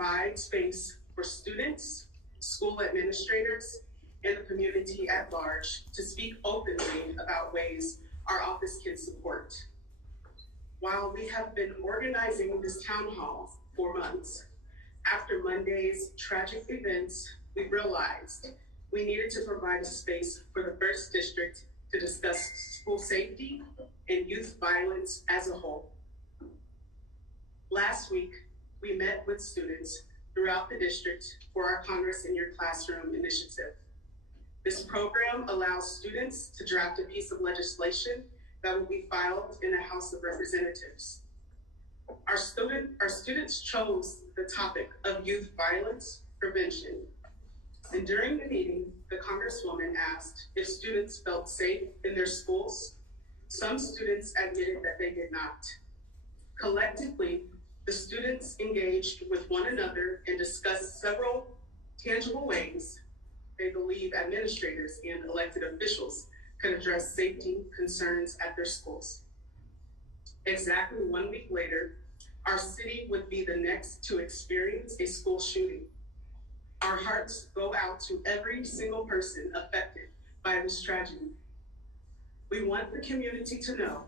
provide space for students, school administrators, and the community at large to speak openly about ways our office can support. While we have been organizing this town hall for months, after Monday's tragic events, we realized we needed to provide a space for the First District to discuss school safety and youth violence as a whole. Last week, we met with students throughout the district for our Congress in Your Classroom initiative. This program allows students to draft a piece of legislation that will be filed in the House of Representatives. Our students chose the topic of youth violence prevention. And during the meeting, the Congresswoman asked if students felt safe in their schools. Some students admitted that they did not. Collectively, the students engaged with one another and discussed several tangible ways they believe administrators and elected officials could address safety concerns at their schools. Exactly 1 week later, our city would be the next to experience a school shooting. Our hearts go out to every single person affected by this tragedy. We want the community to know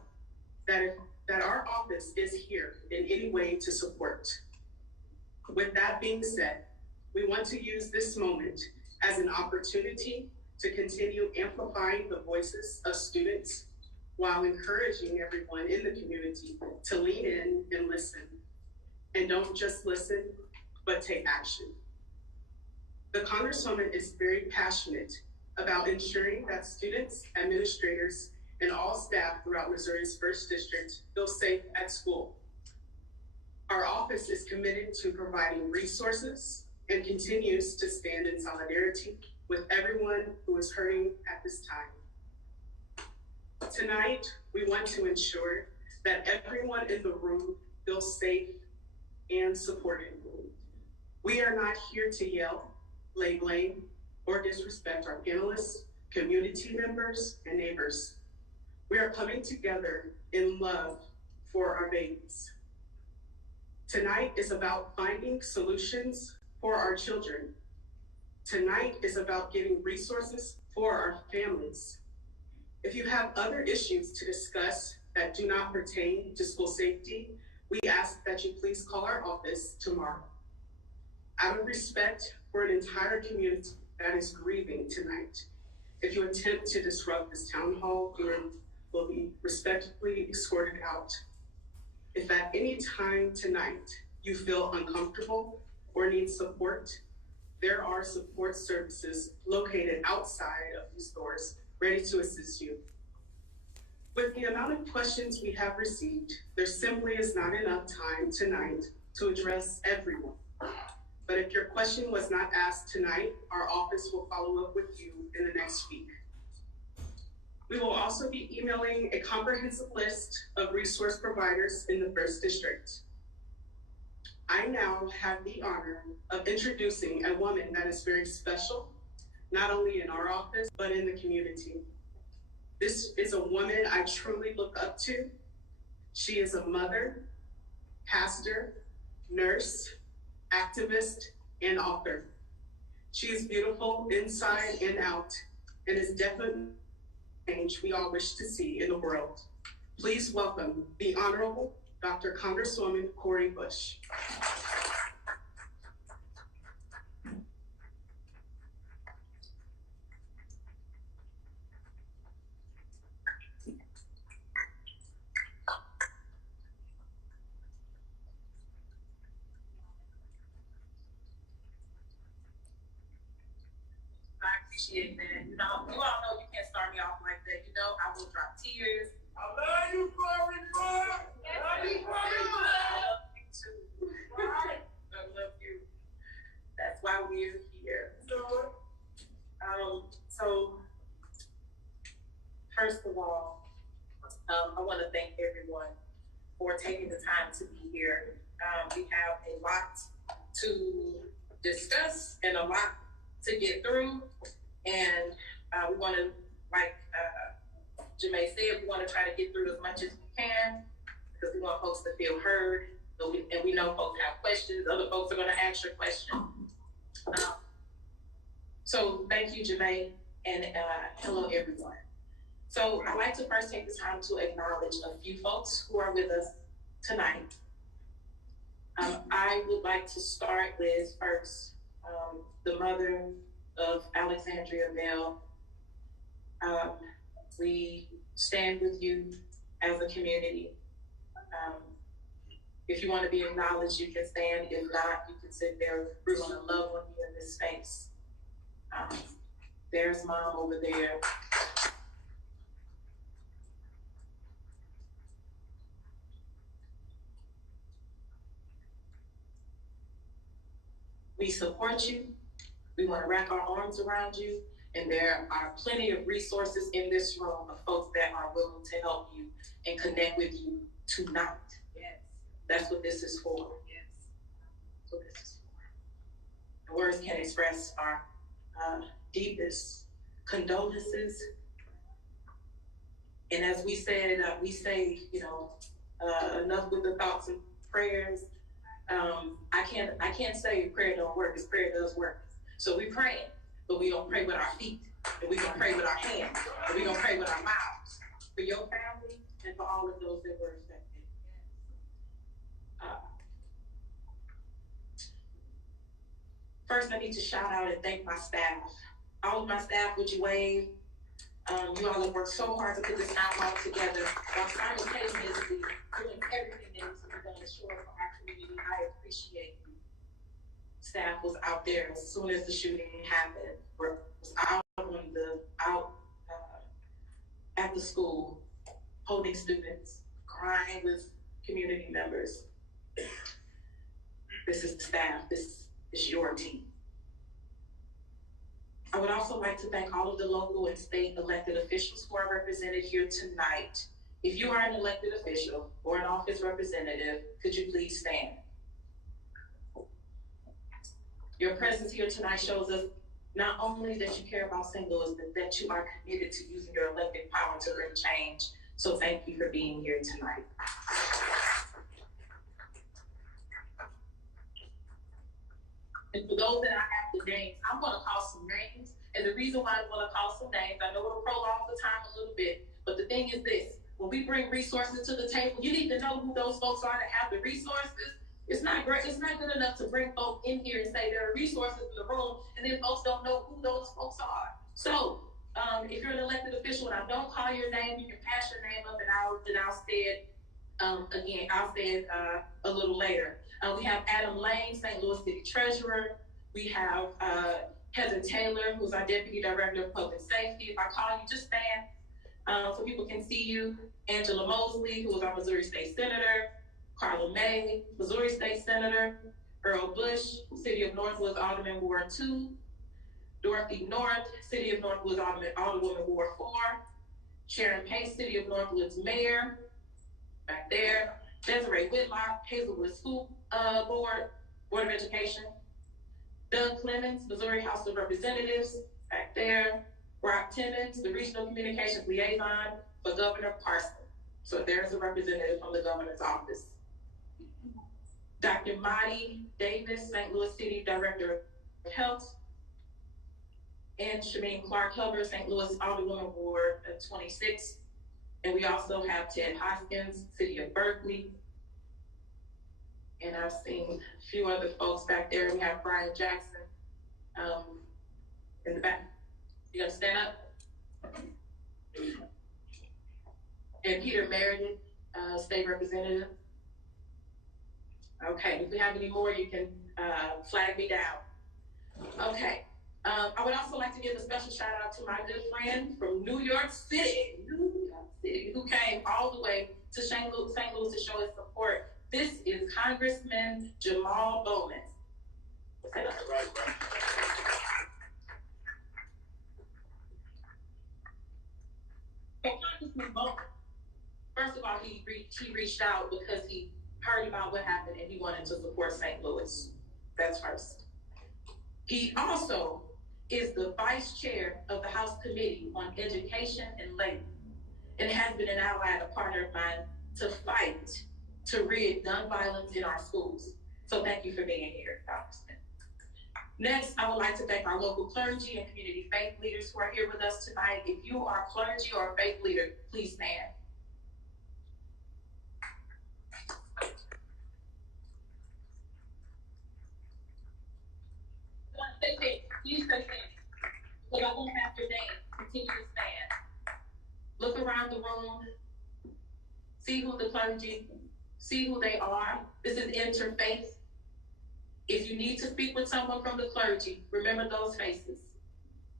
that our office is here in any way to support. With that being said, we want to use this moment as an opportunity to continue amplifying the voices of students while encouraging everyone in the community to lean in and listen. And don't just listen, but take action. The Congresswoman is very passionate about ensuring that students, administrators, and all staff throughout Missouri's First District feel safe at school. Our office is committed to providing resources and continues to stand in solidarity with everyone who is hurting at this time. Tonight, we want to ensure that everyone in the room feels safe and supported. We are not here to yell, lay blame, or disrespect our panelists, community members, and neighbors. We are coming together in love for our babies. Tonight is about finding solutions for our children. Tonight is about getting resources for our families. If you have other issues to discuss that do not pertain to school safety, we ask that you please call our office tomorrow. Out of respect for an entire community that is grieving tonight, if you attempt to disrupt this town hall, you will be respectfully escorted out. If at any time tonight you feel uncomfortable or need support, there are support services located outside of these doors ready to assist you. With the amount of questions we have received, there simply is not enough time tonight to address everyone. But if your question was not asked tonight, our office will follow up with you in the next week. We will also be emailing a comprehensive list of resource providers in the First District. I now have the honor of introducing a woman that is very special, not only in our office, but in the community. This is a woman I truly look up to. She is a mother, pastor, nurse, activist, and author. She is beautiful inside and out, and is definitely the change we all wish to see in the world. Please welcome the Honorable Dr. Congresswoman Cori Bush. Appreciate that. You all know you can't start me off like that. You know, I will drop tears. I love you, Cori Bush. I love you, Cori Bush. I love you. That's why we're here. So first of all, I want to thank everyone for taking the time to be here. We have a lot to discuss and a lot to get through. And we want to, like Jamae said, we want to try to get through as much as we can because we want folks to feel heard, and we know folks have questions. Other folks are going to ask your question. So thank you, Jermaine, and hello, everyone. So I'd like to first take the time to acknowledge a few folks who are with us tonight. I would like to start with first the mother of Alexandria Bell. We stand with you as a community. If you want to be acknowledged, you can stand. If not, you can sit there. We're going to love on you in this space. There's Mom over there. We support you. We want to wrap our arms around you. And there are plenty of resources in this room of folks that are willing to help you and connect with you tonight. Yes. That's what this is for. Yes. That's what this is for. The words can't express our deepest condolences. And as we said, we say, enough with the thoughts and prayers. I can't say prayer don't work, because prayer does work. So we pray, but we don't pray with our feet, and we don't pray with our hands, and we don't pray with our mouths. For your family and for all of those that were affected. First, I need to shout out and thank my staff. All of my staff, would you wave? You all have worked so hard to put this album together while simultaneously doing everything that needs to be done to show up for our community. I appreciate you. Staff was out there as soon as the shooting happened. Was out at the school, holding students, crying with community members. This is the staff. This is your team. I would also like to thank all of the local and state elected officials who are represented here tonight. If you are an elected official or an office representative, could you please stand? Your presence here tonight shows us not only that you care about St. Louis, but that you are committed to using your elected power to bring change. So thank you for being here tonight. And for those that I have the names, I'm going to call some names. And the reason why I'm going to call some names, I know it'll prolong the time a little bit, but the thing is this: when we bring resources to the table, you need to know who those folks are that have the resources. It's not great. It's not good enough to bring folks in here and say there are resources in the room, and then folks don't know who those folks are. So if you're an elected official and I don't call your name, you can pass your name up, and I'll say it again. I'll say it a little later. We have Adam Lane, St. Louis City Treasurer. We have Heather Taylor, who's our Deputy Director of Public Safety. If I call you, just stand so people can see you. Angela Mosley, who is our Missouri State Senator. Carla May, Missouri State Senator. Earl Bush, City of Northwoods Alderman Ward 2. Dorothy North, City of Northwoods Alderwoman Ward 4. Sharon Pace, City of Northwoods Mayor, back there. Desiree Whitlock, Hazelwood School Board of Education. Doug Clemens, Missouri House of Representatives, back there. Brock Timmons, the Regional Communications Liaison for Governor Parson. So there's a representative from the governor's office. Dr. Marty Davis, St. Louis City Director of Health. And Shameen Clark Hubbard, St. Louis Alderwoman Ward 26. And we also have Ted Hoskins, City of Berkeley. And I've seen a few other folks back there. We have Brian Jackson in the back. You gonna stand up? And Peter Meredith, State Representative. Okay, if we have any more, you can flag me down. Okay. I would also like to give a special shout out to my good friend from New York City, who came all the way to St. Louis to show his support. This is Congressman Jamal Bowman. Congressman Bowman, first of all, he reached out because he heard about what happened and he wanted to support St. Louis. That's first. He also is the vice chair of the House Committee on Education and Labor, and has been an ally and a partner of mine to fight to rid gun violence in our schools. So thank you for being here, Congressman. Next, I would like to thank our local clergy and community faith leaders who are here with us tonight. If you are clergy or a faith leader, please stand. Please stay standing. Because I won't have your name. Continue to stand. Look around the room. See who the clergy, see who they are. This is interfaith. If you need to speak with someone from the clergy, remember those faces.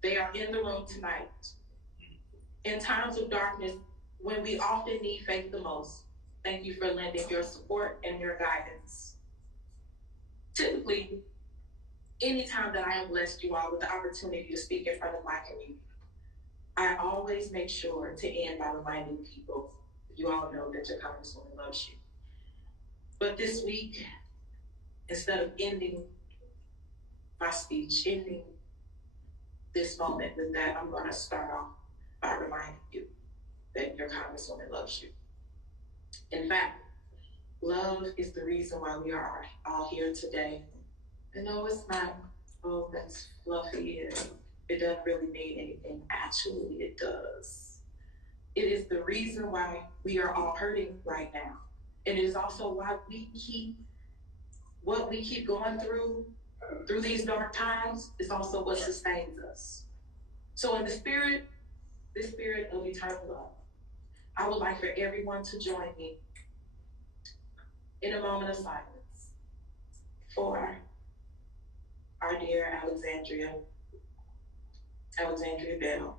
They are in the room tonight. In times of darkness, when we often need faith the most, thank you for lending your support and your guidance. Typically, anytime that I have blessed you all with the opportunity to speak in front of my community, I always make sure to end by reminding people, you all know that your Congresswoman loves you. But this week, instead of ending my speech, ending this moment with that, I'm going to start off by reminding you that your Congresswoman loves you. In fact, love is the reason why we are all here today. And no, it's not, oh, that's fluffy and it doesn't really mean anything. Actually, it does. It is the reason why we are all hurting right now. And it is also why what we keep going through these dark times is also what sustains us. So in this spirit of eternal love, I would like for everyone to join me in a moment of silence for our dear Alexandria Bell,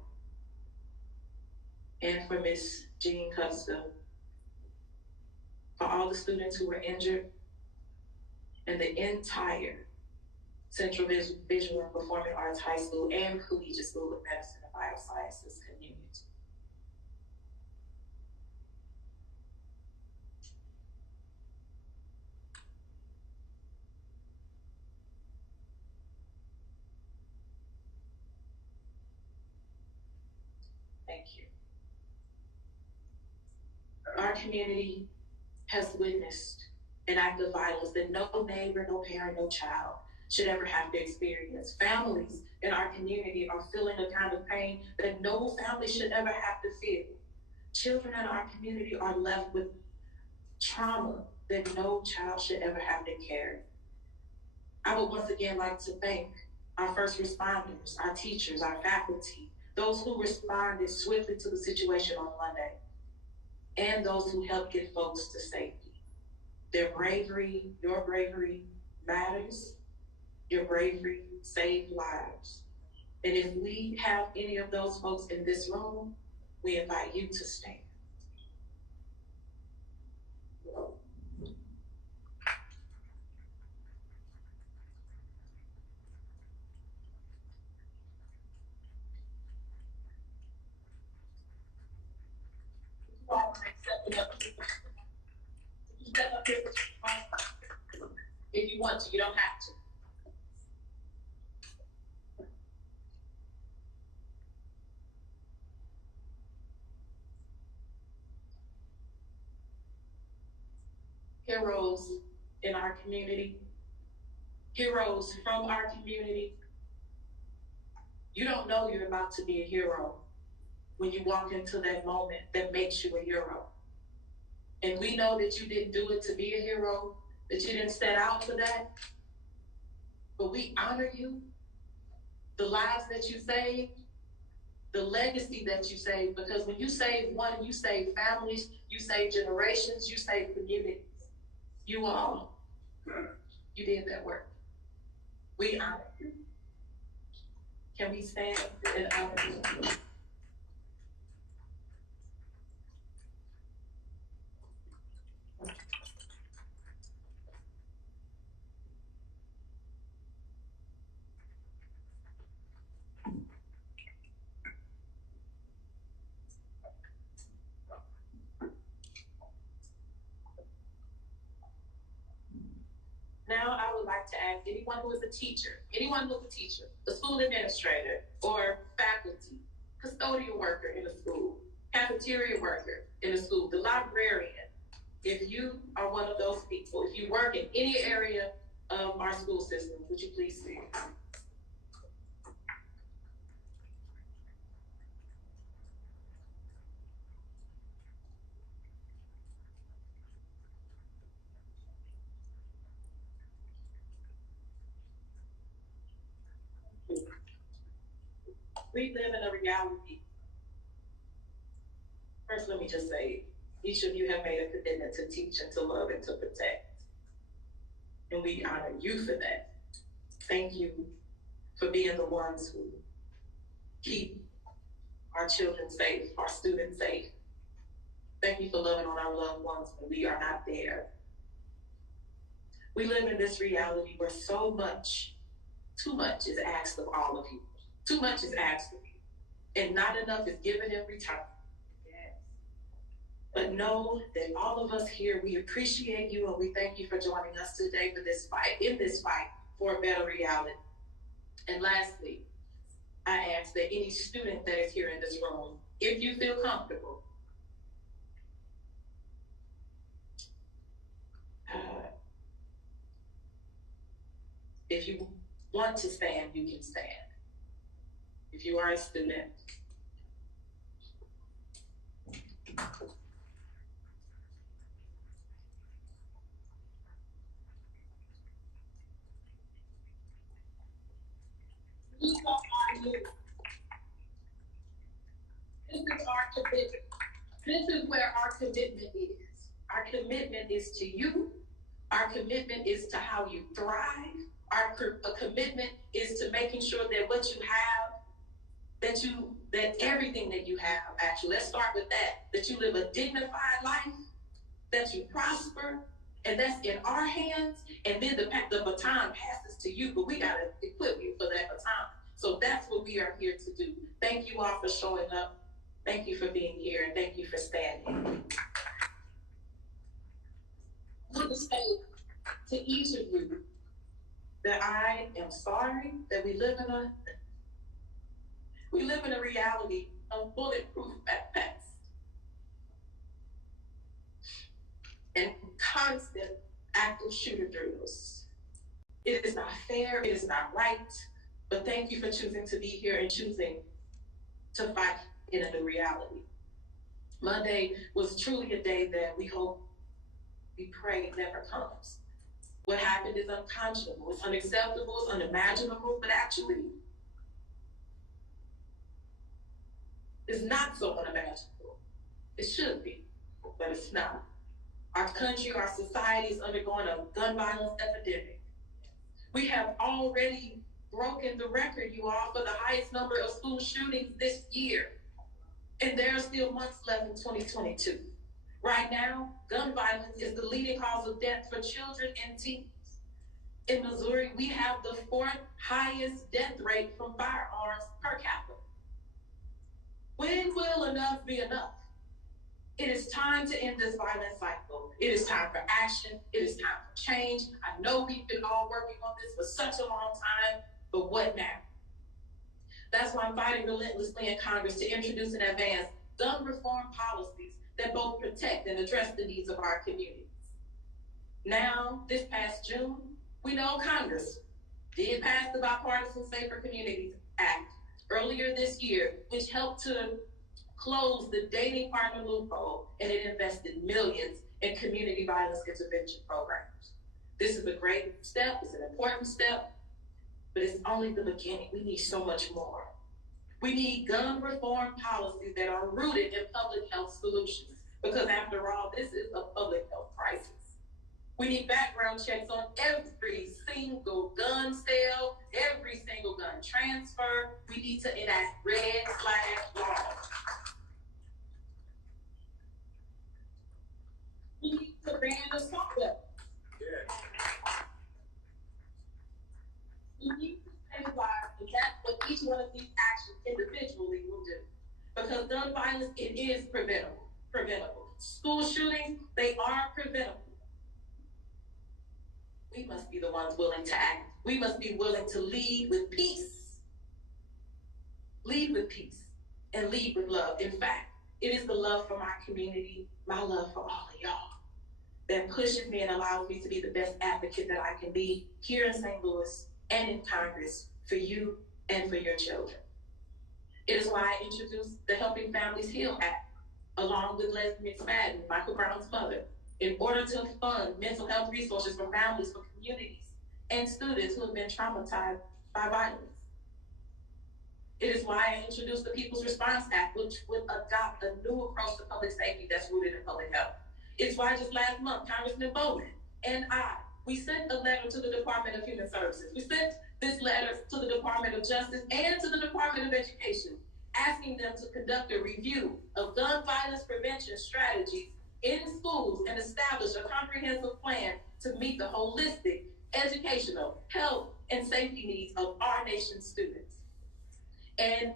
and for Miss Jean Custer, for all the students who were injured, and the entire Central Visual and Performing Arts High School and Collegiate School of Medicine and Biosciences community. Thank you. Our community has witnessed an act of violence that no neighbor, no parent, no child should ever have to experience. Families in our community are feeling a kind of pain that no family should ever have to feel. Children in our community are left with trauma that no child should ever have to carry. I would once again like to thank our first responders, our teachers, our faculty, those who responded swiftly to the situation on Monday, and those who helped get folks to safety. Their bravery, your bravery matters. Your bravery saved lives. And if we have any of those folks in this room, we invite you to stand. If you want to, you don't have to. Heroes in our community, heroes from our community. You don't know you're about to be a hero when you walk into that moment that makes you a hero. And we know that you didn't do it to be a hero, that you didn't set out for that. But we honor you, the lives that you saved, the legacy that you saved, because when you save one, you save families, you save generations, you save communities. You all, you did that work. We honor you. Can we stand and honor you? Now I would like to ask anyone who is a teacher, a school administrator or faculty, custodial worker in a school, cafeteria worker in a school, the librarian, If you are one of those people, if you work in any area of our school system, would you please stand? We live in a reality. First, let me just say, each of you have made a commitment to teach and to love and to protect. And we honor you for that. Thank you for being the ones who keep our children safe, our students safe. Thank you for loving on our loved ones when we are not there. We live in this reality where so much, too much is asked of all of you. Too much is asked of you, and not enough is given in return. Yes. But know that all of us here, we appreciate you and we thank you for joining us today for this fight, in this fight for a better reality. And lastly, I ask that any student that is here in this room, if you feel comfortable, if you want to stand, you can stand. If you are a student, this is our commitment. This is where our commitment is. Our commitment is to you. Our commitment is to how you thrive. Our commitment is to making sure that what you have, that everything that you have, actually, let's start with that you live a dignified life, that you prosper, and that's in our hands, and then the baton passes to you, but we got to equip you for that baton. So that's what we are here to do. Thank you all for showing up. Thank you for being here, and thank you for standing. I want to say to each of you that I am sorry that we live in a reality of bulletproof backpacks and constant active shooter drills. It is not fair, it is not right, but thank you for choosing to be here and choosing to fight in a new reality. Monday was truly a day that we hope, we pray never comes. What happened is unconscionable, it's unacceptable, it's unimaginable, but actually, it's not so unimaginable. It should be, but it's not. Our country, our society is undergoing a gun violence epidemic. We have already broken the record, you all, for the highest number of school shootings this year. And there are still months left in 2022. Right now, gun violence is the leading cause of death for children and teens. In Missouri, we have the 4th highest death rate from firearms per capita. When will enough be enough? It is time to end this violent cycle. It is time for action. It is time for change. I know we've been all working on this for such a long time, but what now? That's why I'm fighting relentlessly in Congress to introduce and advance gun reform policies that both protect and address the needs of our communities. Now, this past June, we know Congress did pass the Bipartisan Safer Communities Act earlier this year, which helped to close the dating partner loophole, and it invested millions in community violence intervention programs. This is a great step, it's an important step, but it's only the beginning. We need so much more. We need gun reform policies that are rooted in public health solutions, because after all, this is a public health crisis. We need background checks on every single gun sale, every single gun transfer. We need to enact red flag laws. We need to ban assault weapons. Yeah. We need to stabilize, and that's what each one of these actions individually will do. Because gun violence, it is preventable. School shootings, they are preventable. We must be the ones willing to act. We must be willing to lead with peace. Lead with peace and lead with love. In fact, it is the love for my community, my love for all of y'all, that pushes me and allows me to be the best advocate that I can be here in St. Louis and in Congress for you and for your children. It is why I introduced the Helping Families Heal Act, along with Leslie McSpadden, Michael Brown's mother, in order to fund mental health resources for families, for communities, and students who have been traumatized by violence. It is why I introduced the People's Response Act, which would adopt a new approach to public safety that's rooted in public health. It's why just last month, Congressman Bowman and we sent a letter to the Department of Human Services. We sent this letter to the Department of Justice and to the Department of Education, asking them to conduct a review of gun violence prevention strategies in schools and establish a comprehensive plan to meet the holistic educational, health, and safety needs of our nation's students. And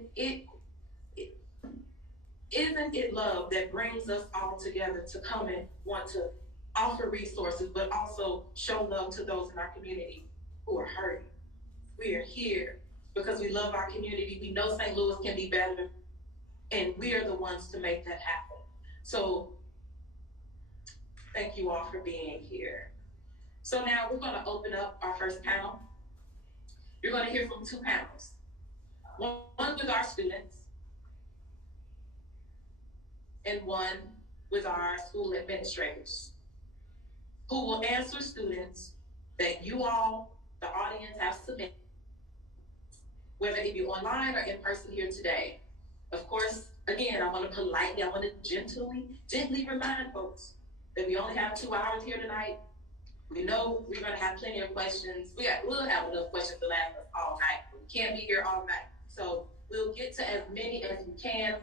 isn't it love that brings us all together to come and want to offer resources, but also show love to those in our community who are hurting? We are here because we love our community. We know St. Louis can be better, and we are the ones to make that happen. So thank you all for being here. So now we're going to open up our first panel. You're going to hear from two panels. One with our students and one with our school administrators, who will answer students that you all, the audience, have submitted, whether it be online or in person here today. Of course, again, I want to gently remind folks that we only have 2 hours here tonight. We know we're going to have plenty of questions. We'll have enough questions to last us all night. We can't be here all night. So we'll get to as many as we can.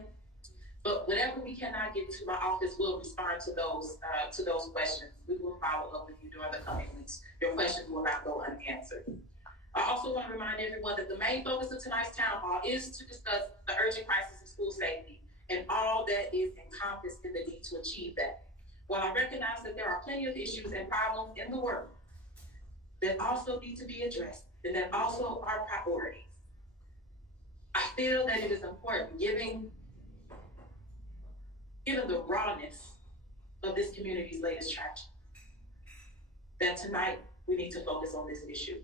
But whatever we cannot get to, my office will respond to those questions. We will follow up with you during the coming weeks. Your questions will not go unanswered. I also want to remind everyone that the main focus of tonight's town hall is to discuss the urgent crisis of school safety and all that is encompassed in the need to achieve that. While I recognize that there are plenty of issues and problems in the world that also need to be addressed and that also are priorities, I feel that it is important, given the rawness of this community's latest tragedy, that tonight we need to focus on this issue.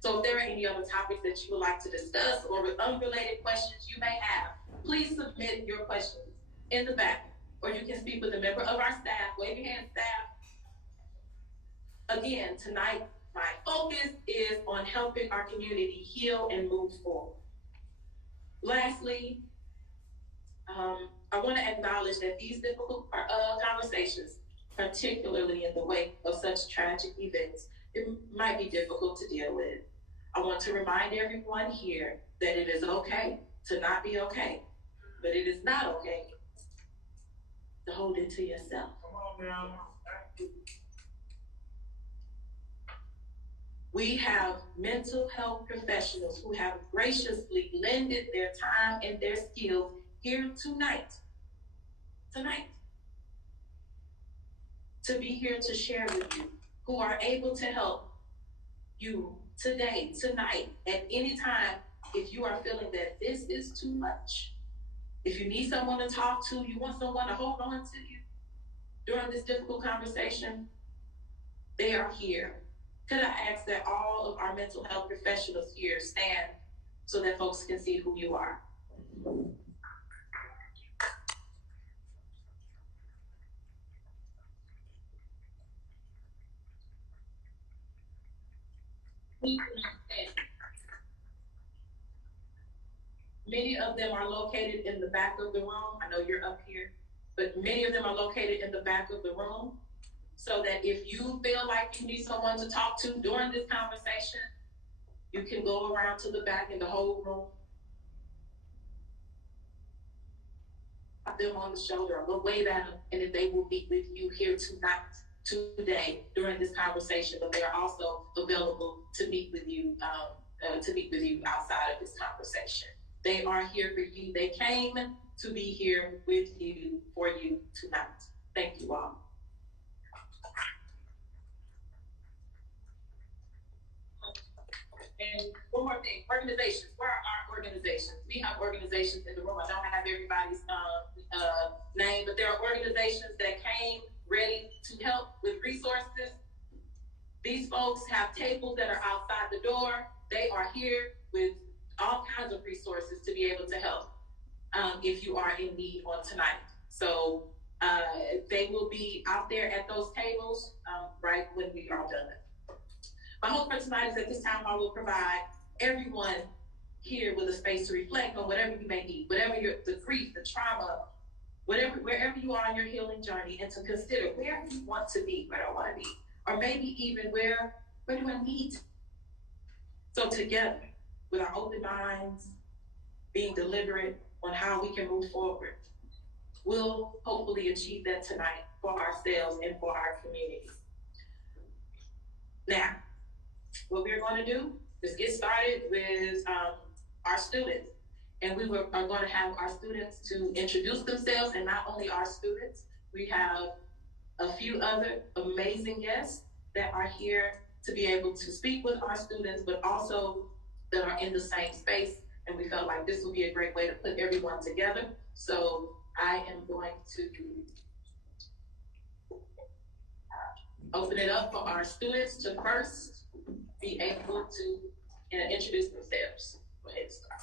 So if there are any other topics that you would like to discuss or unrelated questions you may have, please submit your questions in the back, or you can speak with a member of our staff. Wave your hand, staff. Again, tonight, my focus is on helping our community heal and move forward. Lastly, I want to acknowledge that these difficult conversations, particularly in the wake of such tragic events, it might be difficult to deal with. I want to remind everyone here that it is okay to not be okay, but it is not okay to hold it to yourself. Come on now. We have mental health professionals who have graciously lended their time and their skills here tonight, to be here to share with you, who are able to help you today, tonight, at any time, if you are feeling that this is too much. If you need someone to talk to, you want someone to hold on to you during this difficult conversation, they are here. Could I ask that all of our mental health professionals here stand so that folks can see who you are? Many of them are located in the back of the room. I know you're up here, but many of them are located in the back of the room, so that if you feel like you need someone to talk to during this conversation, you can go around to the back in the whole room, tap them on the shoulder, or look, wave at them, and then they will be with you here today during this conversation. But they are also available to meet with you outside of this conversation. They are here for you. They came to be here with you, for you tonight. Thank you all. And And one more thing, organizations. Where are our organizations? We have organizations in the room. I don't have everybody's name, but there are organizations that came ready to help with resources. These folks have tables that are outside the door. They are here with all kinds of resources to be able to help if you are in need on tonight. So they will be out there at those tables right when we are done. My hope for tonight is that this time I will provide everyone here with a space to reflect on whatever you may need, whatever the grief, the trauma, wherever you are on your healing journey, and to consider where you want to be, where do I want to be, or maybe even where do I need to. So together, with our open minds, being deliberate on how we can move forward, we'll hopefully achieve that tonight for ourselves and for our community. Now, what we're going to do is get started with our students. And we are going to have our students to introduce themselves, and not only our students, we have a few other amazing guests that are here to be able to speak with our students, but also that are in the same space. And we felt like this would be a great way to put everyone together. So I am going to open it up for our students to first be able to introduce themselves. Go ahead and start.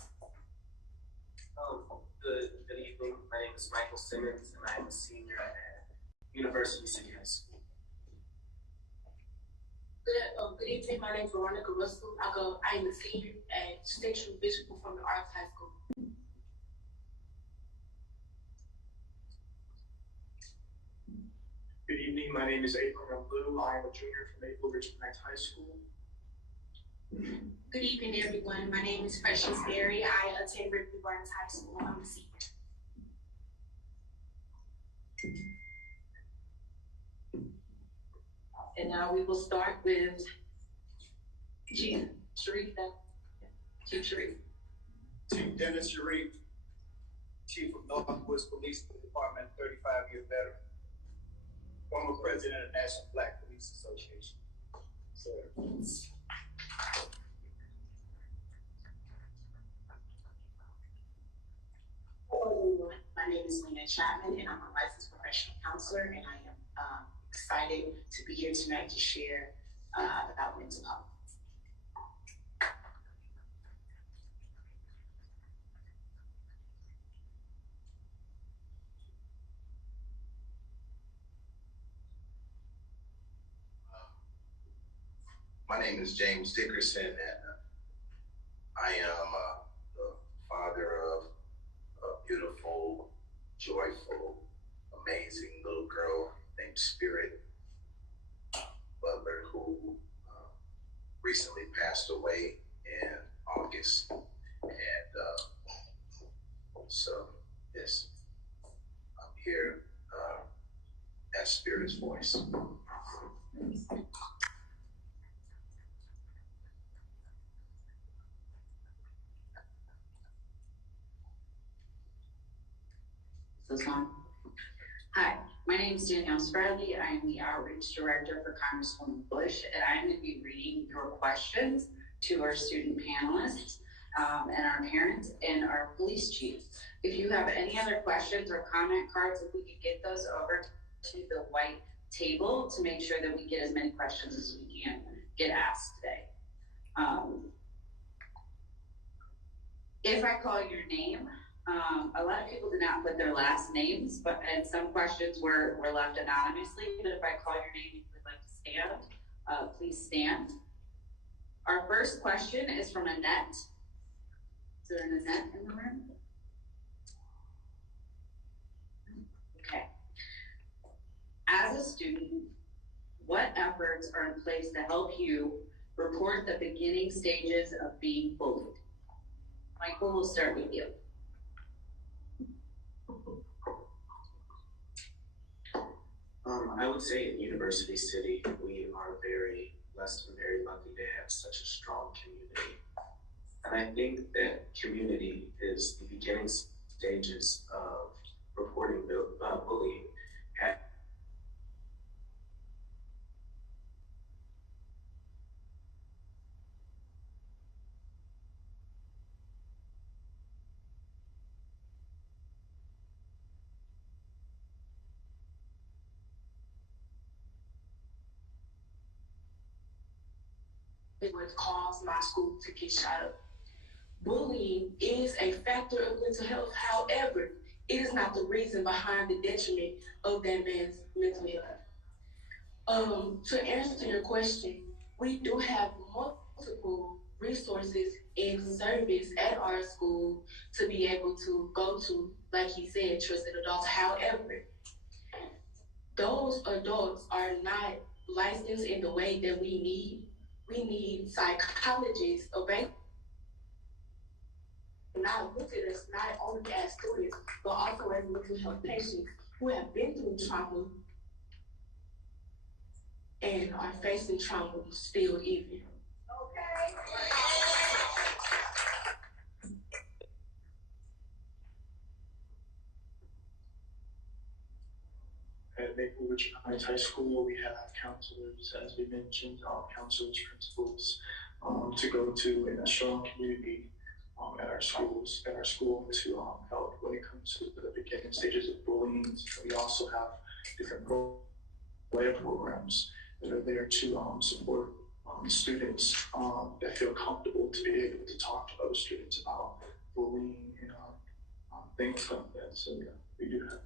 Good evening. My name is Michael Simmons, and I am a senior at University City High School. Good evening. My name is Veronica Russell. I am a senior at Station Bishop Performing Arts High School. Good evening. My name is Abraham Blue. I am a junior from Maple Ridge High School. Good evening, everyone. My name is Precious Berry. I attend Ripley Barnes High School. I'm a senior. And now we will start with Chief Sharif. Chief Sharif. Chief Dennis Sharif, Chief of Northwest Police Department, 35 year veteran, former president of National Black Police Association. Hello everyone, my name is Lena Chapman and I'm a licensed professional counselor, and I am excited to be here tonight to share about mental health. My name is James Dickerson, and I am the father of a beautiful, joyful, amazing little girl named Spirit Butler, who recently passed away in August. And so, yes, I'm here as Spirit's voice. This one. Hi, my name is Danielle Spradley. I am the Outreach Director for Congresswoman Bush, and I'm going to be reading your questions to our student panelists and our parents and our police chief. If you have any other questions or comment cards, if we could get those over to the white table to make sure that we get as many questions as we can get asked today. If I call your name, a lot of people did not put their last names, and some questions were left anonymously. But if I call your name and you would like to stand, please stand. Our first question is from Annette. Is there an Annette in the room? Okay. As a student, what efforts are in place to help you report the beginning stages of being bullied? Michael, we'll start with you. I would say in University City, we are very blessed and very lucky to have such a strong community. And I think that community is the beginning stages of reporting bullying. it would cause my school to get shot up. Bullying is a factor of mental health. However, it is not the reason behind the detriment of that man's mental health. To answer your question, we do have multiple resources in service at our school to be able to go to, like he said, trusted adults. However, those adults are not licensed in the way that we need. We need psychologists available. Now look at us not only as students, but also as mental health patients who have been through trauma and are facing trauma still even. Okay. At Maple Ridge High School, we have counselors, as we mentioned, counselors, principals, to go to in a strong community at our school to help when it comes to the beginning stages of bullying. We also have different programs that are there to support students that feel comfortable to be able to talk to other students about bullying and things like that. So yeah, we do have that.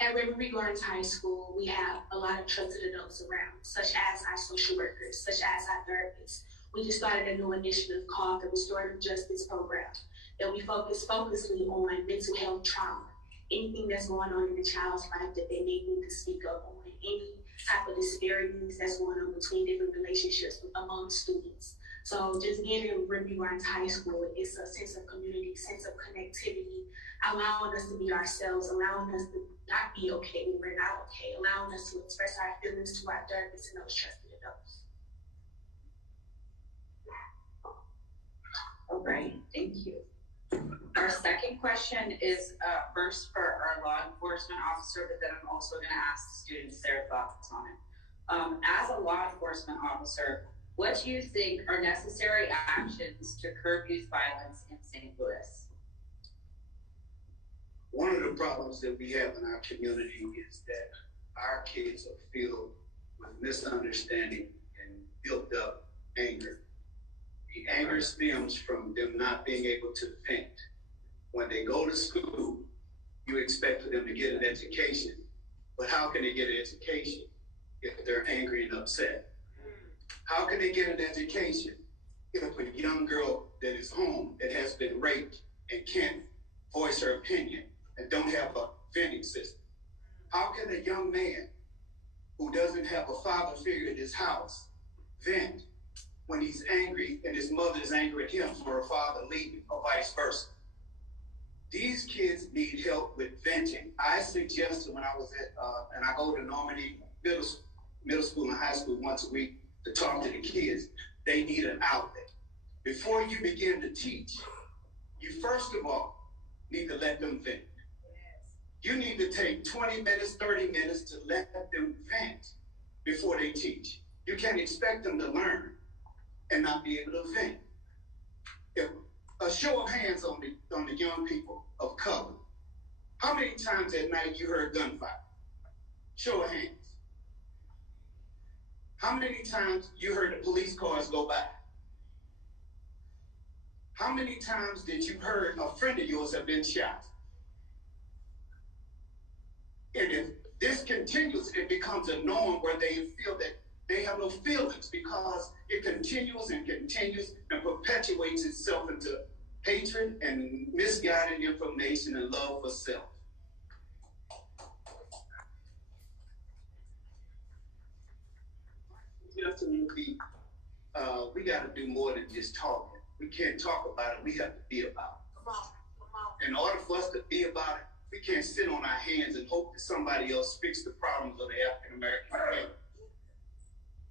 At River Gardens High School, we have a lot of trusted adults around, such as our social workers, such as our therapists. We just started a new initiative called the Restorative Justice Program that we focus on mental health trauma, anything that's going on in the child's life that they may need to speak up on, any type of disparities that's going on between different relationships among students. So just being in River Gardens High School, it's a sense of community, sense of connectivity, allowing us to be ourselves, allowing us to not be okay when we're not okay, allowing us to express our feelings to our therapists and those trusted adults. All right, thank you. Our second question is first for our law enforcement officer, but then I'm also going to ask the students their thoughts on it. As a law enforcement officer, what do you think are necessary actions to curb youth violence in St. Louis? One of the problems that we have in our community is that our kids are filled with misunderstanding and built up anger. The anger stems from them not being able to vent. When they go to school, you expect for them to get an education, but how can they get an education if they're angry and upset? How can they get an education if a young girl that is home that has been raped and can't voice her opinion and don't have a venting system? How can a young man who doesn't have a father figure in his house vent when he's angry and his mother is angry at him for her father leaving, or vice versa? These kids need help with venting. I suggested when I was at, and I go to Normandy middle school and high school once a week to talk to the kids, they need an outlet. Before you begin to teach, you first of all need to let them vent. You need to take 20 minutes, 30 minutes to let them vent before they teach. You can't expect them to learn and not be able to vent. If a show of hands on the young people of color, how many times at night you heard gunfire? Show of hands. How many times you heard the police cars go by? How many times did you heard a friend of yours have been shot? And if this continues, it becomes a norm where they feel that they have no feelings because it continues and continues and perpetuates itself into hatred and misguided information and love for self. Definitely, we got to do more than just talking. We can't talk about it. We have to be about it. Come on. In order for us to be about it, we can't sit on our hands and hope that somebody else fix the problems of the African American family.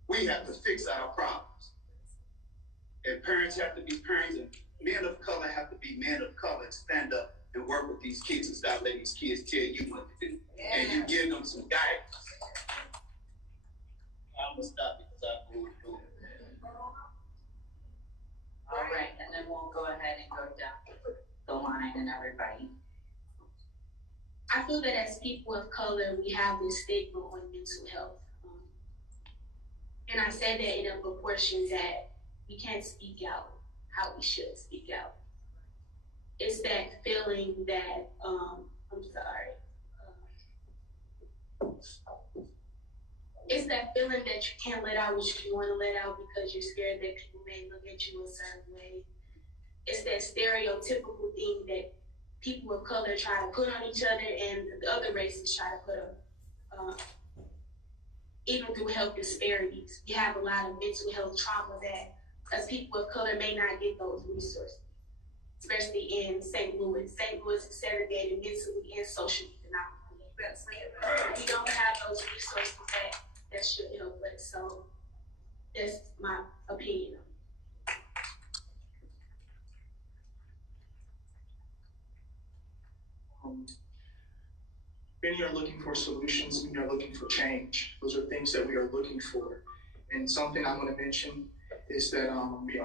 We have to fix our problems. And parents have to be parents, and men of color have to be men of color and stand up and work with these kids and stop letting these kids tell you what to do. Yes. And you give them some guidance. I'm going to stop because I'm going through it. All right, and then we'll go ahead and go down the line and everybody. I feel that as people of color, we have this stigma on mental health. And I said that in a proportion that we can't speak out how we should speak out. It's that feeling that, it's that feeling that you can't let out what you want to let out because you're scared that people may look at you a certain way. It's that stereotypical thing that people of color try to put on each other and the other races try to put on. Even through health disparities, you have a lot of mental health trauma that as people of color may not get those resources, especially in St. Louis. St. Louis is segregated mentally and socially economically. We don't have those resources that should help us. So that's my opinion. Many are looking for solutions, many are looking for change. Those are things that we are looking for. And something I want to mention is that we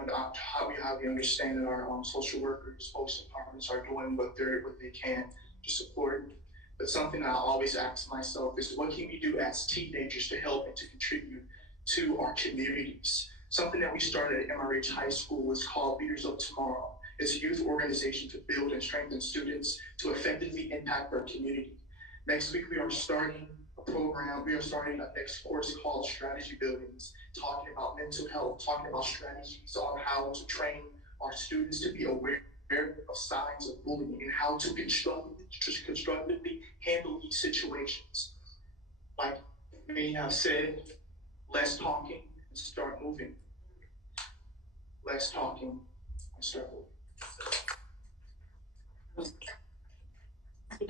understand that our social workers, police departments are doing what they can to support. But something I always ask myself is, what can we do as teenagers to help and to contribute to our communities? Something that we started at MRH High School is called Leaders of Tomorrow. It's a youth organization to build and strengthen students to effectively impact our community. Next week, we are starting a program. We are starting a next course called Strategy Buildings, talking about mental health, talking about strategies on how to train our students to be aware of signs of bullying and how to constructively handle these situations. Like many have said, less talking and start moving. Less talking and start moving.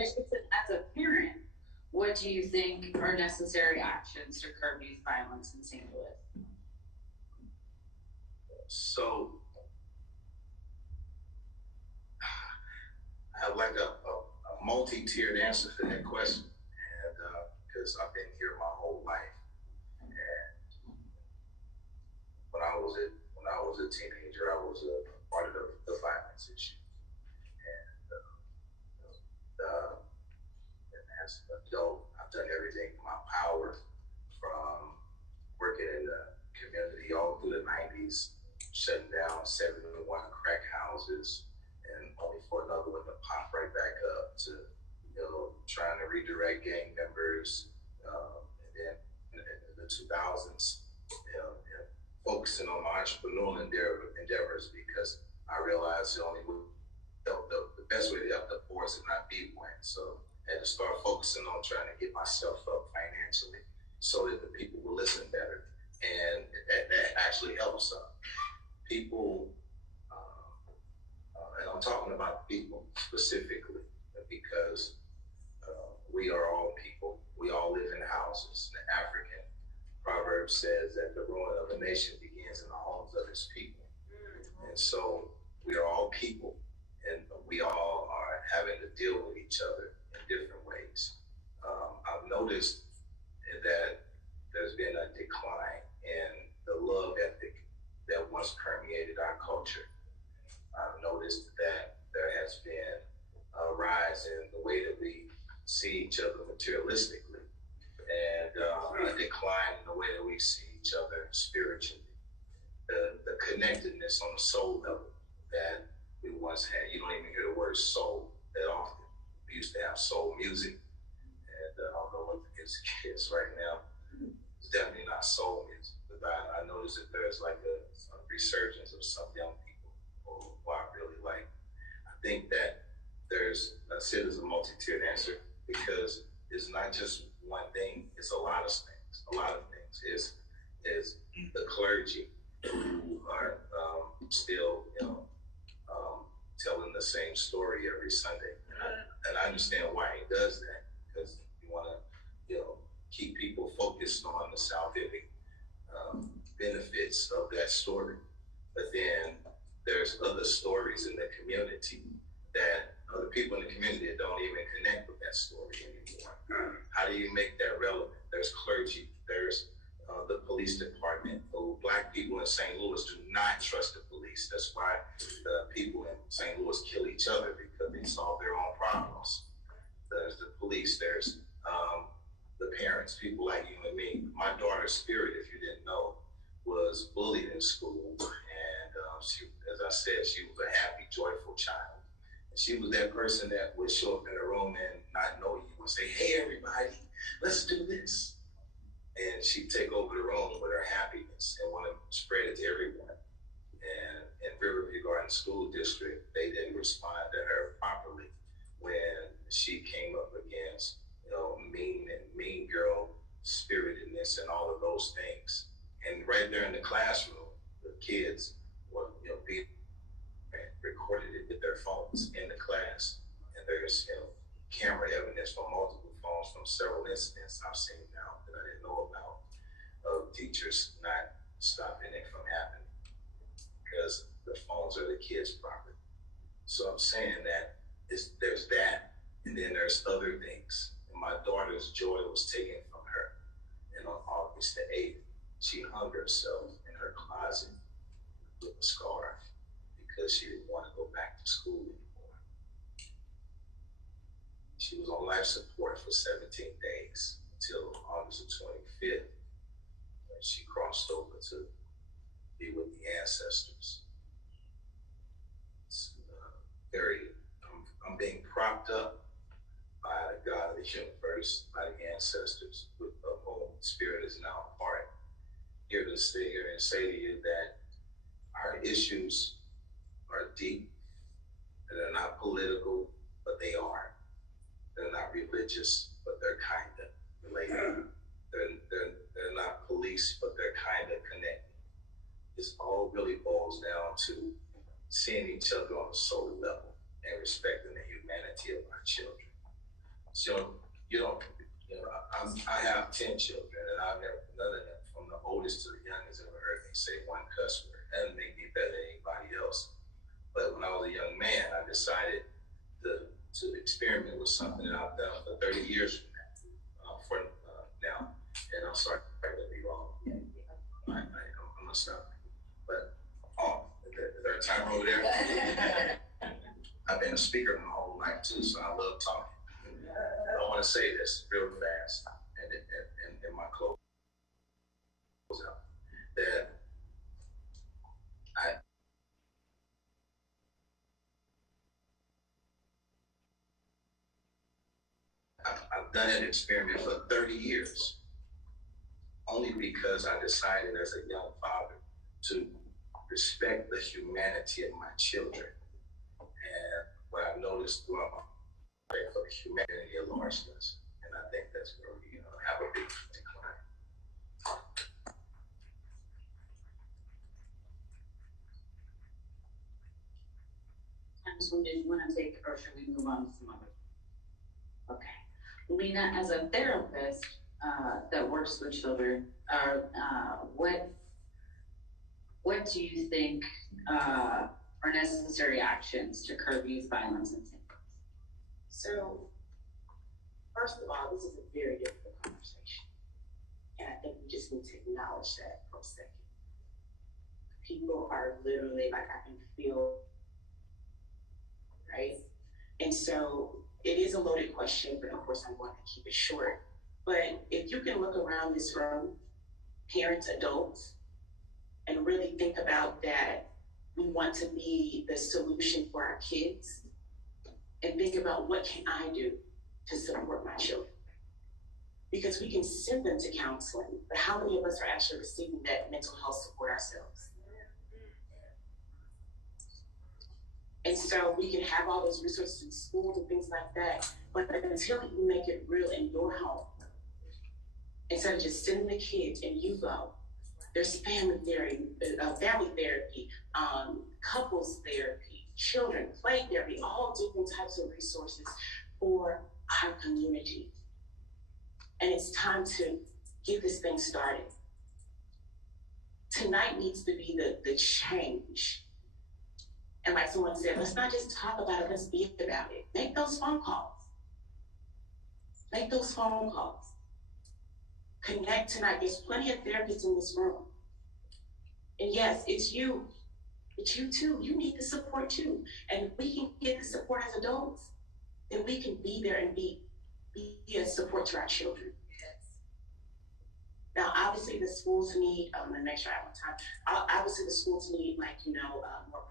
As a parent, what do you think are necessary actions to curb youth violence in St. Louis? So, I have like a multi-tiered answer for that question, and because I've been here my whole life, and when I was a teenager, I was a part of the violence issue. And as an adult, I've done everything in my power, from working in the community all through the 90s, shutting down 71 crack houses, and only for another one to pop right back up, to trying to redirect gang members, and then in the 2000s, focusing on my entrepreneurial endeavors, because I realized the best way to help the poor is to not be one. So I had to start focusing on trying to get myself up financially so that the people will listen better. And that actually helps people, and I'm talking about people specifically, because we are all people. We all live in houses. The African proverb says that the ruin of a nation begins in the homes of its people. And so we are all people, and we all are having to deal with each other in different ways. I've noticed that there's been a decline in the love ethic that once permeated our culture. I've noticed that there has been a rise in the way that we see each other materialistically, and a decline in the way that we see each other spiritually. The connectedness on the soul level that we once had. You don't even hear the word soul that often. We used to have soul music, and I don't know what the kids right now. It's definitely not soul music, but I noticed that there's like a resurgence of some young people who I really like. I think that I said there's a multi-tiered answer, because it's not just one thing, it's a lot of things. A lot of things is the clergy who are still, telling the same story every Sunday. And I understand why he does that, because you want to, keep people focused on the salvific benefits of that story. But then there's other stories in the community that other people in the community that don't even connect with that story anymore. How do you make that relevant? There's clergy, there's the police department. Black people in St. Louis do not trust the police. That's why the people in St. Louis kill each other, because they solve their own problems. There's the police, there's the parents, people like you and me. My daughter's spirit, if you didn't know, was bullied in school, and she, as I said, she was a happy, joyful child. And she was that person that would show up in a room and not know you and say, "Hey, everybody, let's do this." And she'd take over the room with her happiness and want to spread it to everyone. And in Riverview Garden School District, they didn't respond to her properly when she came up against, mean girl spiritedness and all of those things. And right there in the classroom, the kids were, being recorded it with their phones in the class. And there's, camera evidence from multiple phones from several incidents I've seen now that I didn't know about, of teachers not stopping it from happening because the phones are the kids' property. So I'm saying that there's that, and then there's other things. And my daughter's joy was taken from her. And on August the 8th, she hung herself in her closet with a scarf because she didn't want to go back to school anymore. She was on life support for 17 days until August the 25th, when she crossed over to be with the ancestors. It's I'm being propped up by the God of the universe, by the ancestors, with the whole spirit is now a part. Here to stay here and say to you that our issues are deep, and they're not political, but they are. They're not religious, but they're kind of related. They're not police, but they're kind of connected. This all really boils down to seeing each other on a soul level and respecting the humanity of our children. So, I have 10 children, and I've never, none of them, from the oldest to the youngest, ever heard me say one cuss word. That doesn't make me better than anybody else. But when I was a young man, I decided to experiment with something that I've done for 30 years from now. And I'm sorry, I could be wrong. I'm gonna stop. But is there a timer over there? I've been a speaker my whole life too, so I love talking. I want to say this real fast, and my close out, that I've done an experiment for 30 years, only because I decided as a young father to respect the humanity of my children. And what I've noticed throughout my life for the humanity of largeness, and I think that's where we have a big decline. So did you want to take, or should we move on to some other? Okay. Lena, as a therapist that works with children, what do you think are necessary actions to curb youth violence and safety? So, first of all, this is a very difficult conversation. And I think we just need to acknowledge that for a second. People are literally, like, I can feel, right? And so it is a loaded question, but of course I'm going to keep it short. But if you can look around this room, parents, adults, and really think about that we want to be the solution for our kids, and think about what can I do to support my children? Because we can send them to counseling, but how many of us are actually receiving that mental health support ourselves? And so we can have all those resources in schools and things like that, but until you make it real in your home, instead of just sending the kids and you go, there's family therapy, couples therapy, children play therapy, all different types of resources for our community. And it's time to get this thing started. Tonight needs to be the change. And like someone said, let's not just talk about it, let's be about it. Make those phone calls. Make those phone calls. Connect tonight. There's plenty of therapists in this room. And yes, it's you. It's you too. You need the support too. And if we can get the support as adults, then we can be there and be a support to our children. Now, obviously, the schools need, I'm gonna make sure I have time. Obviously, the schools need, like, more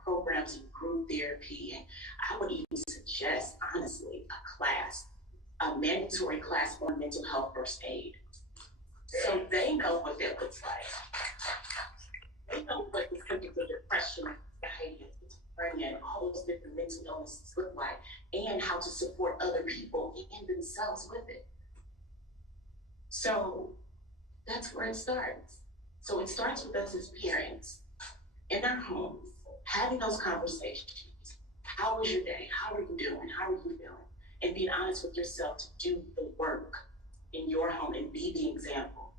programs and group therapy. And I would even suggest, honestly, a mandatory class on mental health first aid. So they know what that looks like. They know what the symptoms of depression, anxiety, schizophrenia, and all those different mental illnesses look like, and how to support other people and themselves with it. So that's where it starts. So it starts with us as parents in our homes, having those conversations. How was your day? How are you doing? How are you feeling? And being honest with yourself to do the work in your home and be the example.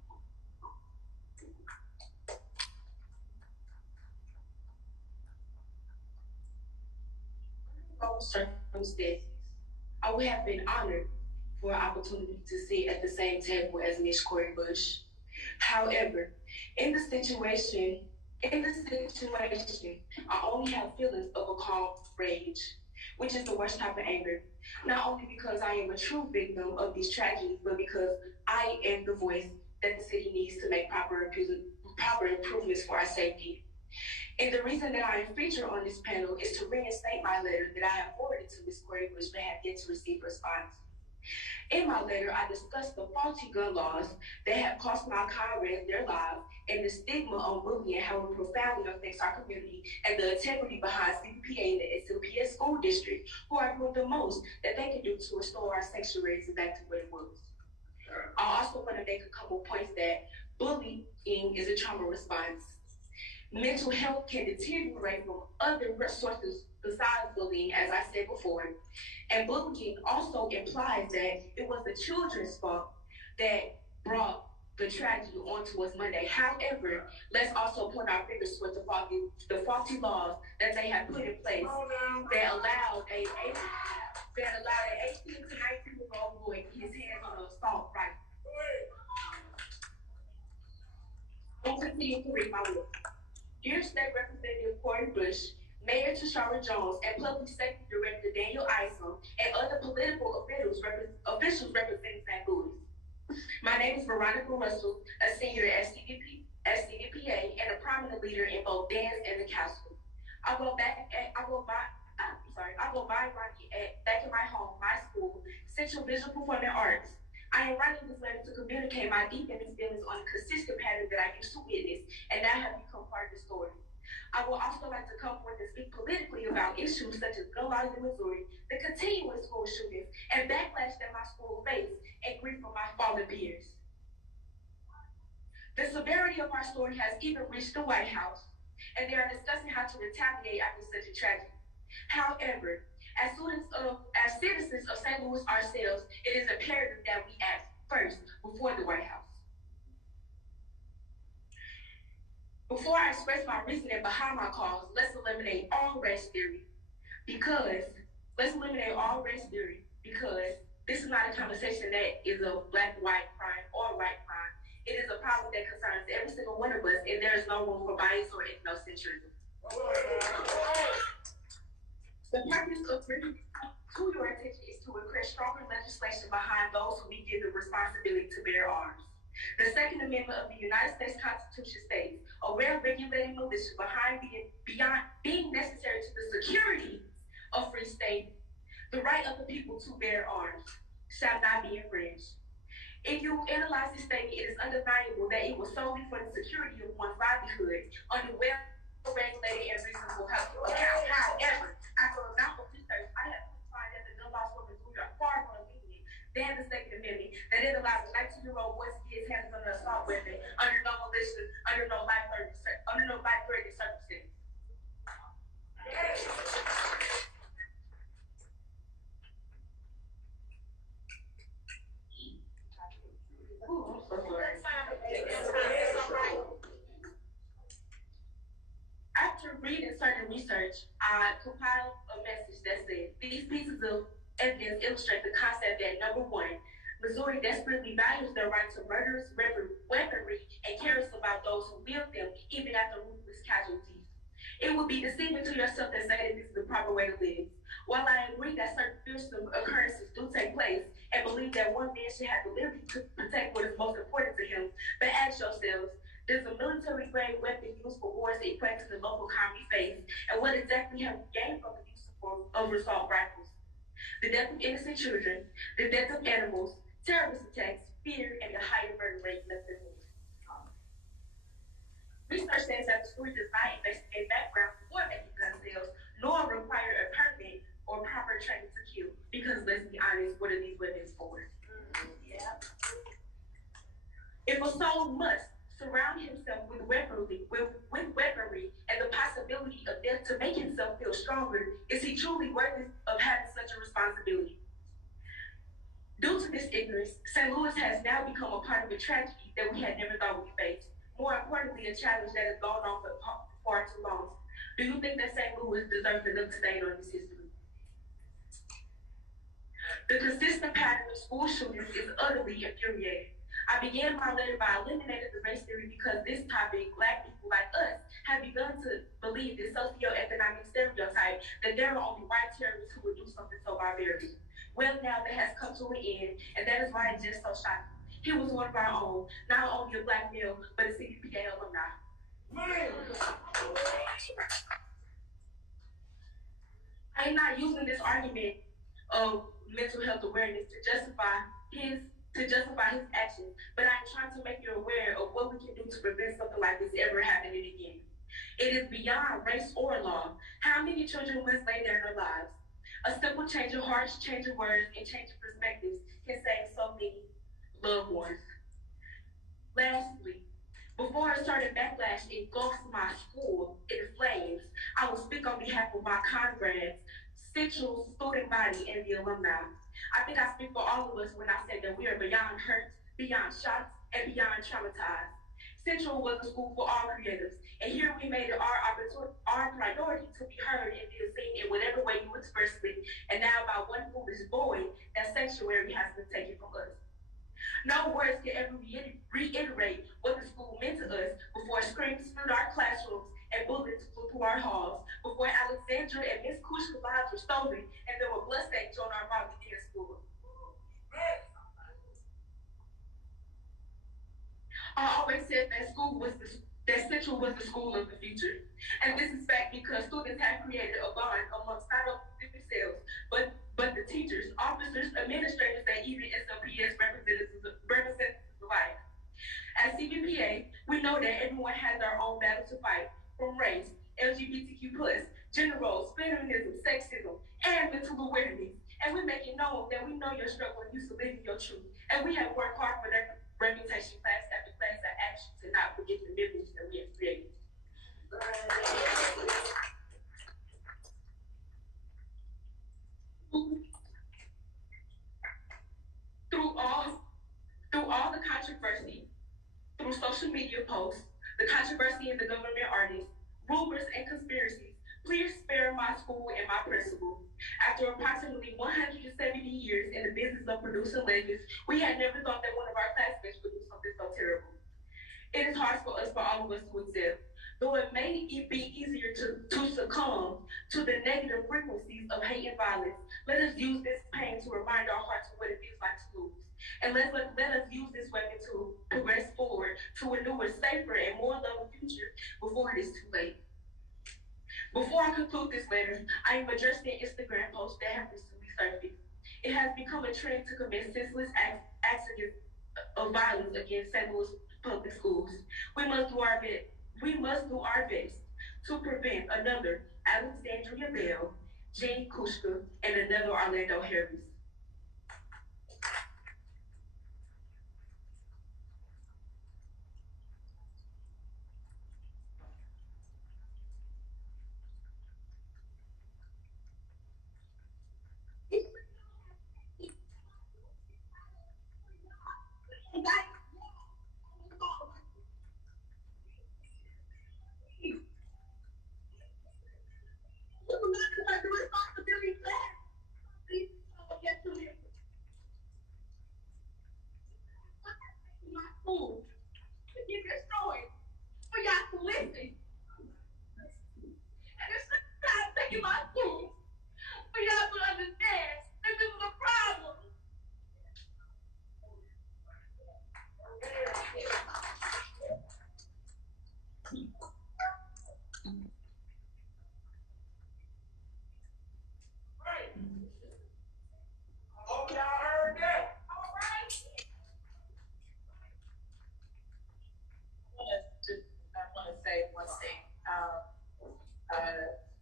Circumstances, I would have been honored for an opportunity to sit at the same table as Ms. Cori Bush. However, in the situation, I only have feelings of a calm rage, which is the worst type of anger. Not only because I am a true victim of these tragedies, but because I am the voice that the city needs to make proper improvements for our safety. And the reason that I am featured on this panel is to reinstate my letter that I have forwarded to Ms. Cori Bush but have yet to receive a response. In my letter, I discussed the faulty gun laws that have cost my comrades their lives and the stigma on bullying, how it profoundly affects our community, and the integrity behind CPA and the SLPS school district, who are doing the most that they can do to restore our sanctuaries back to what it was. I also want to make a couple points that bullying is a trauma response. Mental health can deteriorate from other sources besides bullying, as I said before. And bullying also implies that it was the children's fault that brought the tragedy onto us Monday. However, let's also point our fingers towards the faulty laws that they have put in place that allowed an 18 to 19-year-old boy to get his hands on an assault rifle. I'll continue to read my book. Dear State Representative Cori Bush, Mayor Tashara Jones, and Public Safety Director Daniel Isom, and other political officials representing St. Louis. My name is Veronica Russell, a senior at CDPA and a prominent leader in both dance and the council. I go back in my home, my school, Central Visual Performing Arts. I am writing this letter to communicate my deep feelings on a consistent pattern that I used to witness and now have become part of the story. I would also like to come forth and speak politically about issues such as gun laws in Missouri, the continuous school shootings, and backlash that my school faced, and grief from my fallen peers. The severity of our story has even reached the White House, and they are discussing how to retaliate after such a tragedy. However, as citizens of St. Louis ourselves, it is imperative that we act first before the White House. Before I express my reasoning behind my cause, let's eliminate all race theory because this is not a conversation that is a black-white crime or white crime. It is a problem that concerns every single one of us, and there is no room for bias or ethnocentrism. The purpose of bringing to your attention is to encourage stronger legislation behind those who be given responsibility to bear arms. The Second Amendment of the United States Constitution states, a well-regulated militia beyond being necessary to the security of free state, the right of the people to bear arms shall not be infringed. If you analyze this statement, it is undeniable that it was solely for the security of one's livelihood under well-regulated and reasonable account. However, after a amount of research, I have find that the gun laws for Missouri are far more lenient than the Second Amendment, that it allows a 19-year-old boy to get his hands on an assault weapon under no malicious, under no life-threatening circumstances. After reading certain research, I compiled a message that said, these pieces of evidence illustrate the concept that, number one, Missouri desperately values their right to murderous weaponry and cares about those who wield them, even after ruthless casualties. It would be deceiving to yourself to say that this is the proper way to live. While I agree that certain fearsome occurrences do take place and believe that one man should have the liberty to protect what is most important to him, but ask yourselves, does a military-grade weapon used for wars equate to the local crime we face, and what exactly have we gained from the use of assault rifles? The death of innocent children, the death of animals, terrorist attacks, fear, and the higher murder rate left in news. Research says that the school does not investigate background before making gun sales, nor require a permit or proper training to kill. Because let's be honest, what are these weapons for? Yeah. If a soul must surround himself with weaponry and the possibility of death to make himself feel stronger, is he truly worthy of having such a responsibility? Due to this ignorance, St. Louis has now become a part of a tragedy that we had never thought we'd face. More importantly, a challenge that has gone on for far too long. Do you think that St. Louis deserves another stain on its history? The consistent pattern of school shootings is utterly infuriating. I began my letter by eliminating the race theory because this topic, Black people like us, have begun to believe this socioeconomic stereotype that there are only white terrorists who would do something so barbaric. Well, now that has come to an end, and that is why it's just so shocking. He was one of our own, not only a Black male, but a CPA alumni. I am not using this argument of mental health awareness to justify his actions, but I'm trying to make you aware of what we can do to prevent something like this ever happening again. It is beyond race or law. How many children must lay there in their lives? A simple change of hearts, change of words, and change of perspectives can save so many loved ones. Lastly, before a certain backlash engulfs my school in flames, I will speak on behalf of my comrades, Central student body, and the alumni. I think I speak for all of us when I say that we are beyond hurt, beyond shocked, and beyond traumatized. Central was a school for all creatives, and here we made it our priority to be heard and be seen in whatever way you express it, and now by one foolish boy, that sanctuary has been taken from us. No words can ever reiterate what the school meant to us before screams filled our classrooms and bullets flew through our halls, before Alexandra and Miss Kushka's lives were stolen and there were bloodstains on our Bobby Dance floor. I always said that Central was the school of the future. And this is fact because students have created a bond amongst not only themselves, but the teachers, officers, administrators, and even SLPS representatives alike. As CBPA, we know that everyone has their own battle to fight, from race, LGBTQ+, gender roles, feminism, sexism, and mental awareness. And we make it known that we know your struggle and you believe in your truth. And we have worked hard for their reputation class after class that action to not forget the memories that we have created. Through all the controversy, through social media posts, the controversy in the government artists, rumors and conspiracies, please spare my school and my principal. After approximately 170 years in the business of producing legends, we had never thought that one of our classmates would do something so terrible. It is hard for all of us to accept. Though it may be easier to succumb to the negative frequencies of hate and violence, let us use this pain to remind our hearts of what it feels like to lose. And let us use this weapon to progress forward to a newer, safer, and more loving future before it is too late. Before I conclude this letter, I am addressing an Instagram post that have recently surfaced. It has become a trend to commit senseless acts of violence against St. Louis public schools. We must do our best to prevent another Alexandria Bell, Jean Kushka, and another Orlando Harris.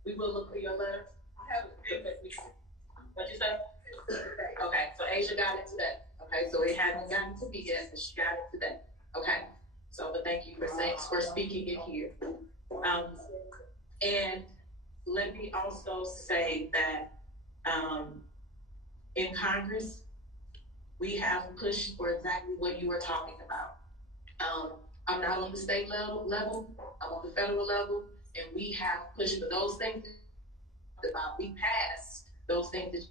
We will look for your letter. I have it. What'd you say? Okay, so Asia got it today. Okay, so it hasn't gotten to me yet, but she got it today. Okay, so but thank you for speaking it here. And let me also say that in Congress, we have pushed for exactly what you were talking about. I'm not on the state level, I'm on the federal level, and we have pushed for those things about. We passed those things.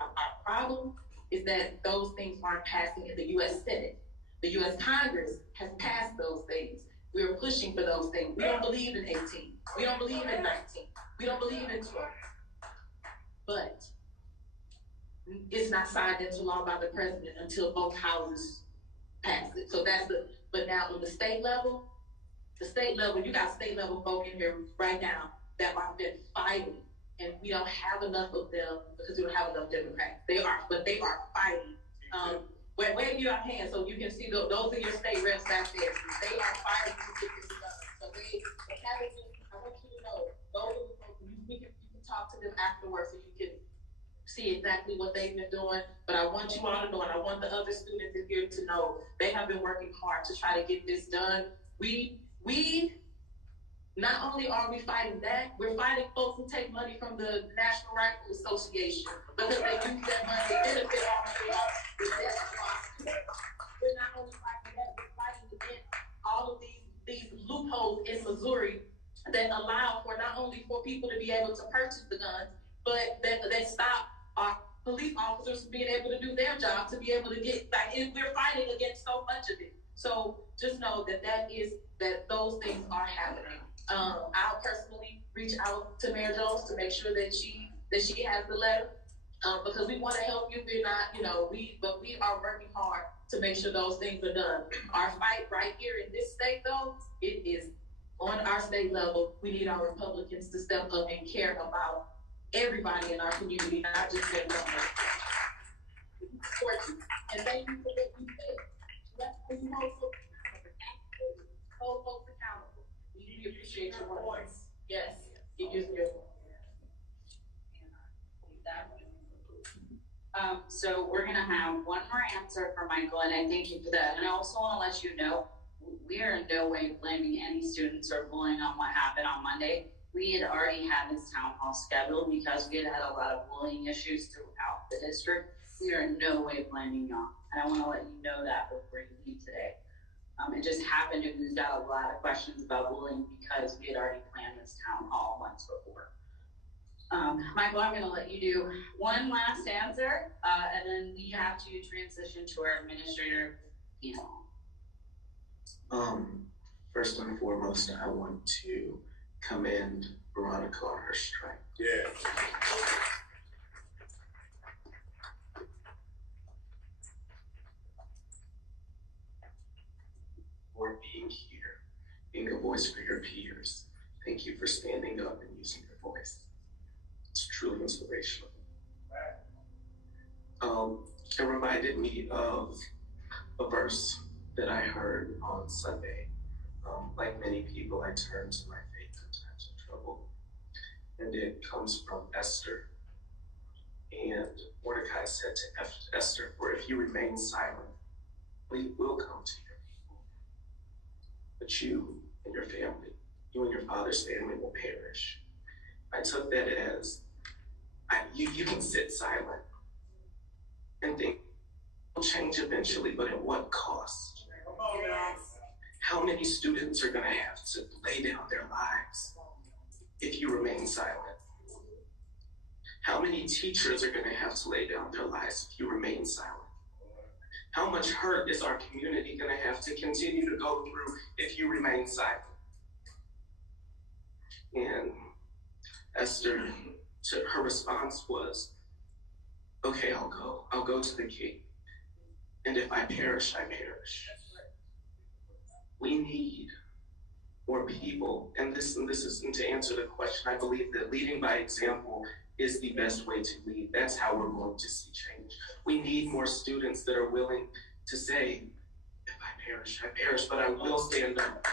Our problem is that those things aren't passing in the U.S. Senate. The U.S. Congress has passed those things. We're pushing for those things. We don't believe in 18. We don't believe in 19. We don't believe in 20. But it's not signed into law by the president until both houses pass it. So that's but now on the state level, you got state level folk in here right now that have been fighting, and we don't have enough of them because we don't have enough Democrats. They are fighting. Wave your hand so you can see those are your state reps back there. They are fighting to get this done. So they haven't. I want you to know those are the folks. You can talk to them afterwards so you can see exactly what they've been doing. But I want you all to know, and I want the other students in here to know, they have been working hard to try to get this done. We not only are we fighting that, we're fighting folks who take money from the National Rifle Association because they use that money to benefit the death squad. We're not only fighting that, we're fighting against all of these loopholes in Missouri that allow for not only for people to be able to purchase the guns, but that stop our police officers from being able to do their job, to be able to get, we're fighting against so much of it. So just know that those things are happening. I'll personally reach out to Mayor Jones to make sure that she has the letter, because we want to help you. We're not, we are working hard to make sure those things are done. Our fight right here in this state, though, it is on our state level. We need our Republicans to step up and care about everybody in our community, not just their numbers. And thank you for what you said. Let's hold folks accountable. We really appreciate your voice. Yes, it gives me your voice. So we're gonna have one more answer for Michael, and I thank you for that. And I also want to let you know, we are in no way blaming any students or bullying on what happened on Monday. We had already had this town hall scheduled because we had had a lot of bullying issues throughout the district. We are in no way blaming y'all, and I want to let you know that before you leave today. It just happened, and we got a lot of questions about bullying because we had already planned this town hall months before. Michael, I'm going to let you do one last answer, and then we have to transition to our administrator panel. First and foremost, I want to commend Veronica on her strike. Yeah. For being here, being a voice for your peers. Thank you for standing up and using your voice. It's truly inspirational. It reminded me of a verse that I heard on Sunday. Like many people, I turn to my faith in times of trouble. And it comes from Esther. And Mordecai said to Esther, "For if you remain silent, we will come to your people. But you and your family, you and your father's family will perish." I took that as, you can sit silent and think it'll change eventually, but at what cost? How many students are going to have to lay down their lives if you remain silent? How many teachers are going to have to lay down their lives if you remain silent? How much hurt is our community going to have to continue to go through if you remain silent? And Esther, her response was, "Okay, I'll go to the king. And if I perish, I perish." We need more people, and this isn't to answer the question. I believe that leading by example is the best way to lead. That's how we're going to see change. We need more students that are willing to say, "If I perish, but I will stand up."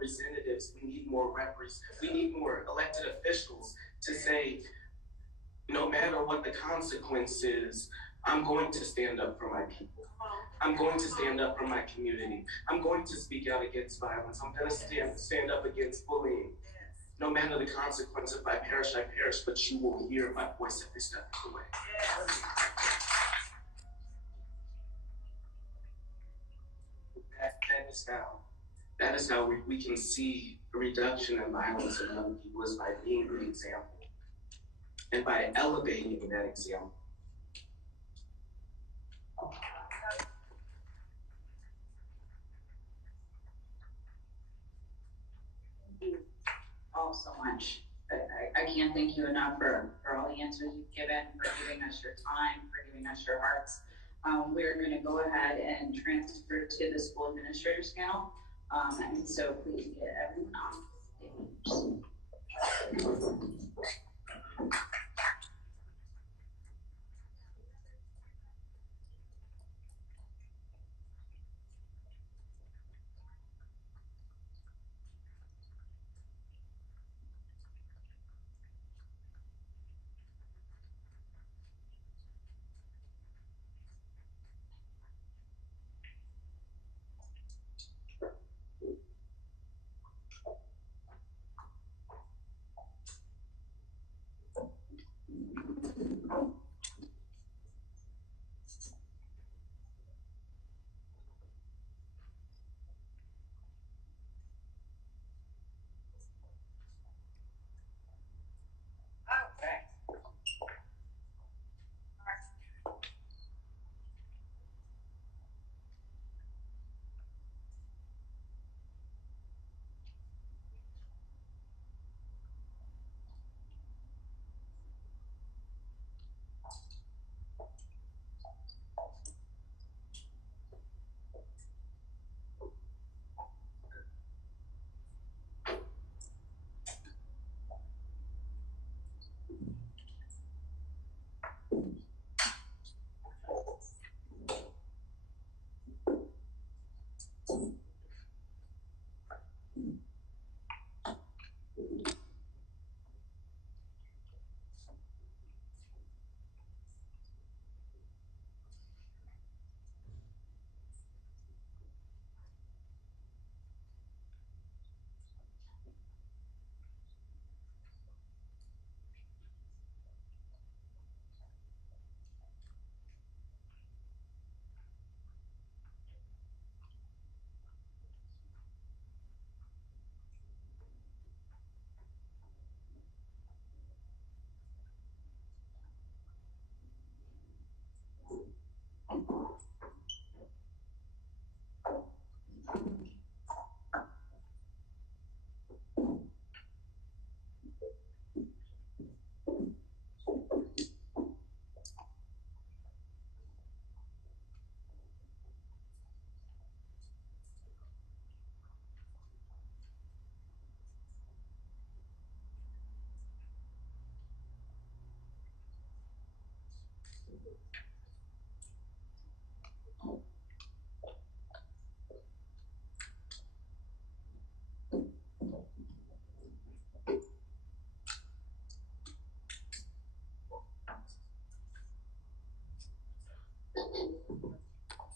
representatives, we need more elected officials to say, no matter what the consequence is, I'm going to stand up for my people. I'm going to stand up for my community. I'm going to speak out against violence. I'm going to stand up against bullying. No matter the consequence, if I perish, but you will hear my voice every step of the way. That is how we can see a reduction in violence in young people, is by being the example and by elevating that example. All so much. I can't thank you enough for all the answers you've given, for giving us your time, for giving us your hearts. We're going to go ahead and transfer to the school administrator's panel. And so please get everyone on stage.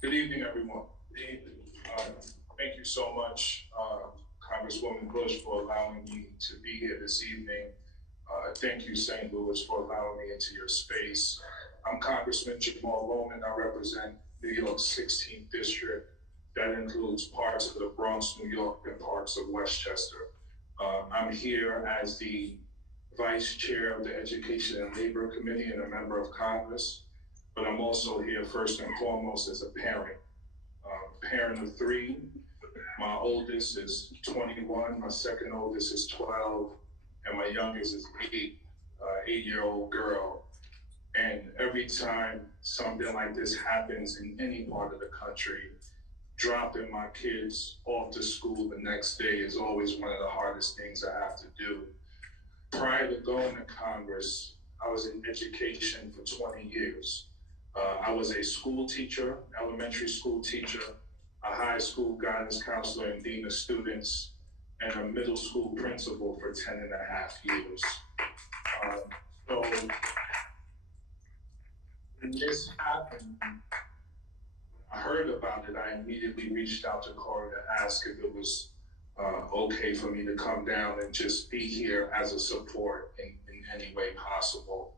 Good evening, everyone. Thank you so much, Congresswoman Bush, for allowing me to be here this evening. Thank you, St. Louis, for allowing me into your space. I'm Congressman Jamal Bowman. I represent New York's 16th district. That includes parts of the Bronx, New York, and parts of Westchester. I'm here as the Vice Chair of the Education and Labor Committee and a member of Congress. But I'm also here first and foremost as a parent. Parent of 3. My oldest is 21, my second oldest is 12, and my youngest is 8, 8-year-old girl. And every time something like this happens in any part of the country, dropping my kids off to school the next day is always one of the hardest things I have to do. Prior to going to Congress, I was in education for 20 years. I was a school teacher, elementary school teacher, a high school guidance counselor and dean of students, and a middle school principal for 10.5 years. So when this happened, I heard about it, I immediately reached out to Cori to ask if it was okay for me to come down and just be here as a support in any way possible.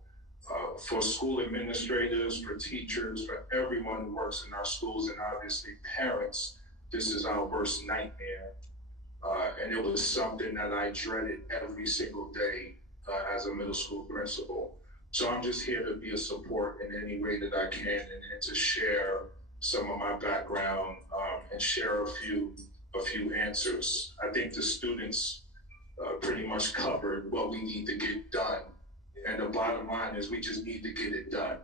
For school administrators, for teachers, for everyone who works in our schools, and obviously parents, this is our worst nightmare. And it was something that I dreaded every single day as a middle school principal. So I'm just here to be a support in any way that I can, and to share some of my background and share a few answers. I think the students pretty much covered what we need to get done. And the bottom line is we just need to get it done.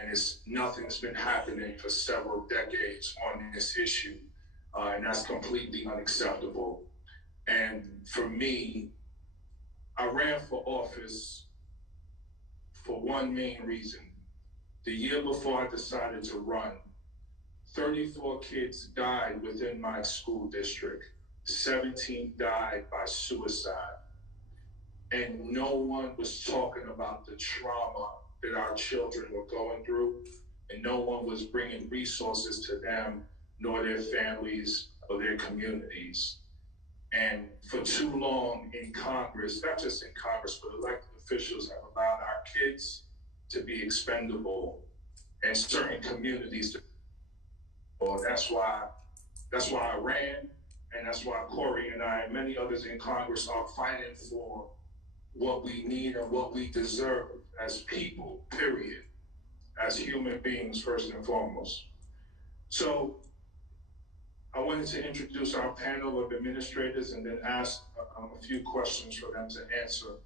And nothing's been happening for several decades on this issue. And that's completely unacceptable. And for me, I ran for office for one main reason. The year before I decided to run, 34 kids died within my school district. 17 died by suicide. And no one was talking about the trauma that our children were going through, and no one was bringing resources to them, nor their families or their communities. And for too long in Congress, not just in Congress, but elected officials have allowed our kids to be expendable and certain communities to. Well, that's why I ran, and that's why Cori and I and many others in Congress are fighting for what we need and what we deserve as people, period, as human beings first and foremost. So I wanted to introduce our panel of administrators and then ask a few questions for them to answer.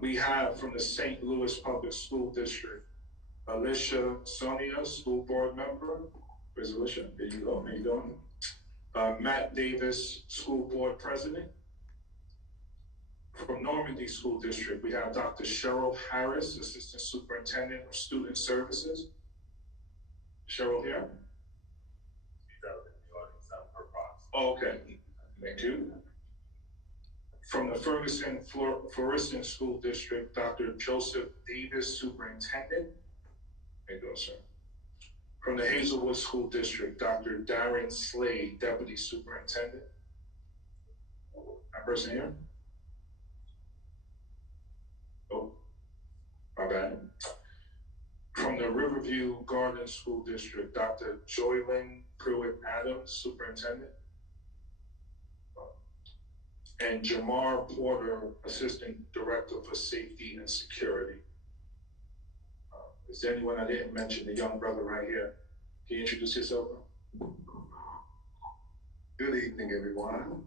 We have from the St. Louis Public School District, Alicia Sonia, school board member. Where's Alicia? There you go. How you doing? Matt Davis, school board president. From Normandy School District, we have Dr. Cheryl Harris, assistant superintendent of student services. Cheryl here? She's out in the audience, out her box. Oh, okay, thank you. From the Florissant School District, Dr. Joseph Davis, superintendent. There you go, sir. From the Hazelwood School District, Dr. Darren Slade, deputy superintendent. That person here? Oh, my bad. From the Riverview Garden School District, Dr. Joylyn Pruitt Adams, superintendent. And Jamar Porter, assistant director for safety and security. Is there anyone I didn't mention? The young brother right here. Can you introduce yourself? Good evening, everyone.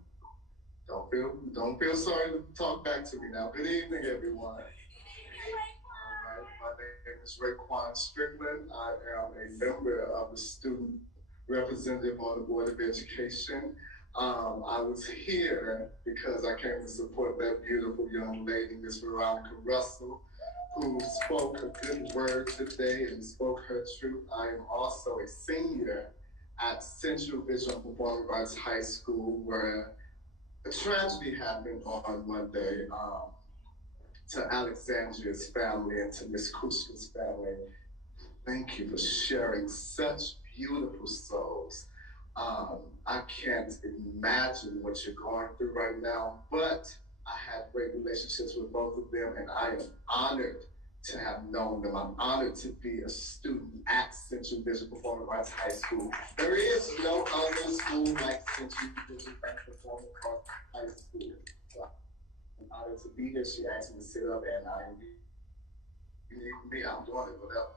Don't feel sorry to talk back to me now. Good evening, everyone. My name is Raekwon Strickland. I am a member of the student representative on the Board of Education. I was here because I came to support that beautiful young lady, Miss Veronica Russell, who spoke a good word today and spoke her truth. I am also a senior at Central Visual Performing Arts High School, where a tragedy happened on Monday to Alexandria's family and to Miss Kushka's family. Thank you for sharing such beautiful souls. I can't imagine what you're going through right now, but I have great relationships with both of them, and I am honored to have known them. I'm honored to be a student at Central Visual Performing Arts High School. There is no other school like Central Visual Performing Arts High School. So I'm honored to be here. She asked me to sit up, and you need me, I'm doing it without.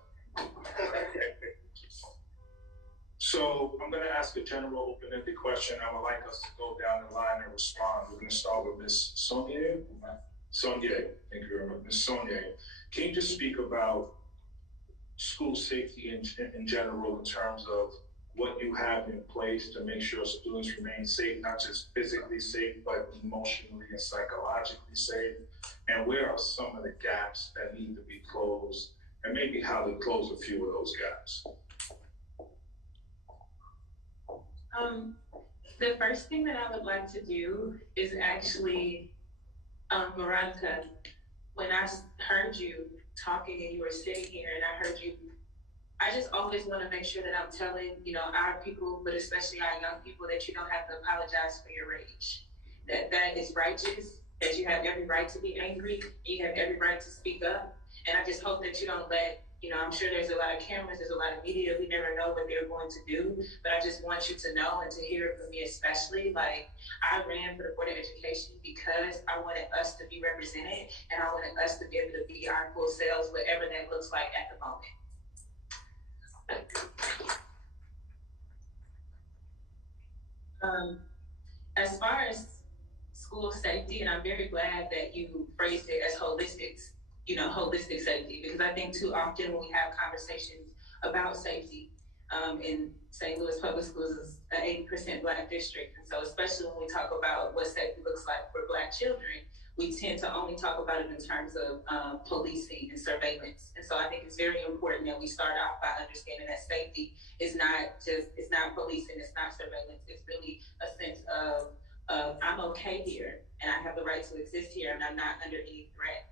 So I'm going to ask a general open-ended question. I would like us to go down the line and respond. We're going to start with Ms. Sonia. Sonia, thank you very much. Ms. Sonia, can you just speak about school safety in general in terms of what you have in place to make sure students remain safe, not just physically safe, but emotionally and psychologically safe? And where are some of the gaps that need to be closed, and maybe how to close a few of those gaps? The first thing that I would like to do is actually, Veronica, when I heard you talking and you were sitting here and I heard you, I just always want to make sure that I'm telling, our people, but especially our young people, that you don't have to apologize for your rage. That is righteous, that you have every right to be angry, you have every right to speak up. And I just hope that you don't let, I'm sure there's a lot of cameras, there's a lot of media, we never know what they're going to do, but I just want you to know and to hear it from me especially, like, I ran for the Board of Education because I wanted us to be represented and I wanted us to be able to be our full selves, whatever that looks like at the moment. As far as school safety, and I'm very glad that you phrased it as holistic safety, because I think too often when we have conversations about safety, in St. Louis Public Schools is an 80% Black district, and so especially when we talk about what safety looks like for Black children, we tend to only talk about it in terms of policing and surveillance. And so I think it's very important that we start off by understanding that safety is it's not policing, it's not surveillance, it's really a sense of I'm okay here and I have the right to exist here and I'm not under any threat.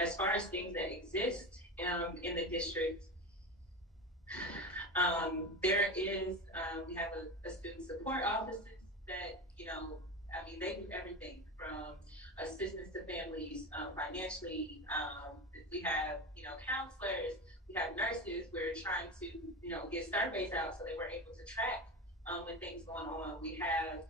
As far as things that exist in the district, there is, we have a student support office that, they do everything from assistance to families financially. We have, counselors, we have nurses. We're trying to, get surveys out so that we're able to track when things going on. We have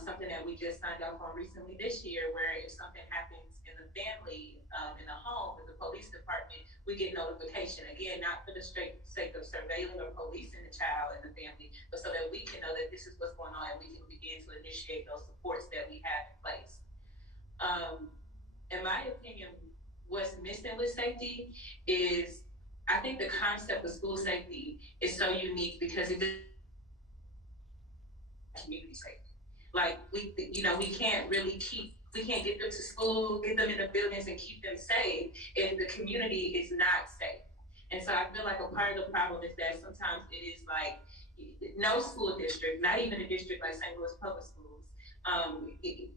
something that we just signed off on recently this year, where if something happens in the family, in the home, with the police department, we get notification. Again, not for the straight sake of surveilling or policing the child and the family, but so that we can know that this is what's going on and we can begin to initiate those supports that we have in place. In my opinion, what's missing with safety is, I think the concept of school safety is so unique because it is community safety. Like we can't get them to school, get them in the buildings and keep them safe if the community is not safe. And so I feel like a part of the problem is that sometimes it is like no school district, not even a district like St. Louis Public Schools,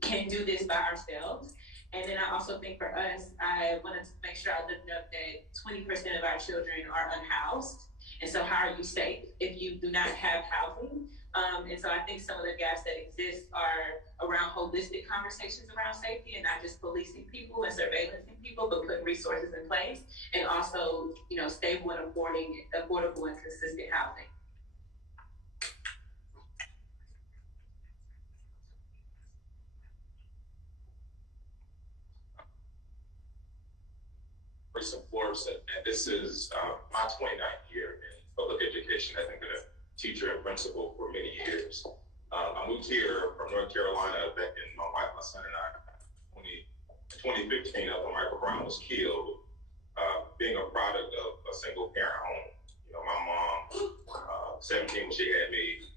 can do this by ourselves. And then I also think for us, I wanted to make sure I looked up that 20% of our children are unhoused. And so how are you safe if you do not have housing? And so I think some of the gaps that exist are around holistic conversations around safety and not just policing people and surveillancing people, but putting resources in place and also, stable and affordable and consistent housing. Florissant, and this is my 29th year in public education. I've been a teacher and principal for many years. I moved here from North Carolina back in, my wife, my son, and I, in 2015 after Michael Brown was killed, being a product of a single parent home. My mom, 17 when she had me,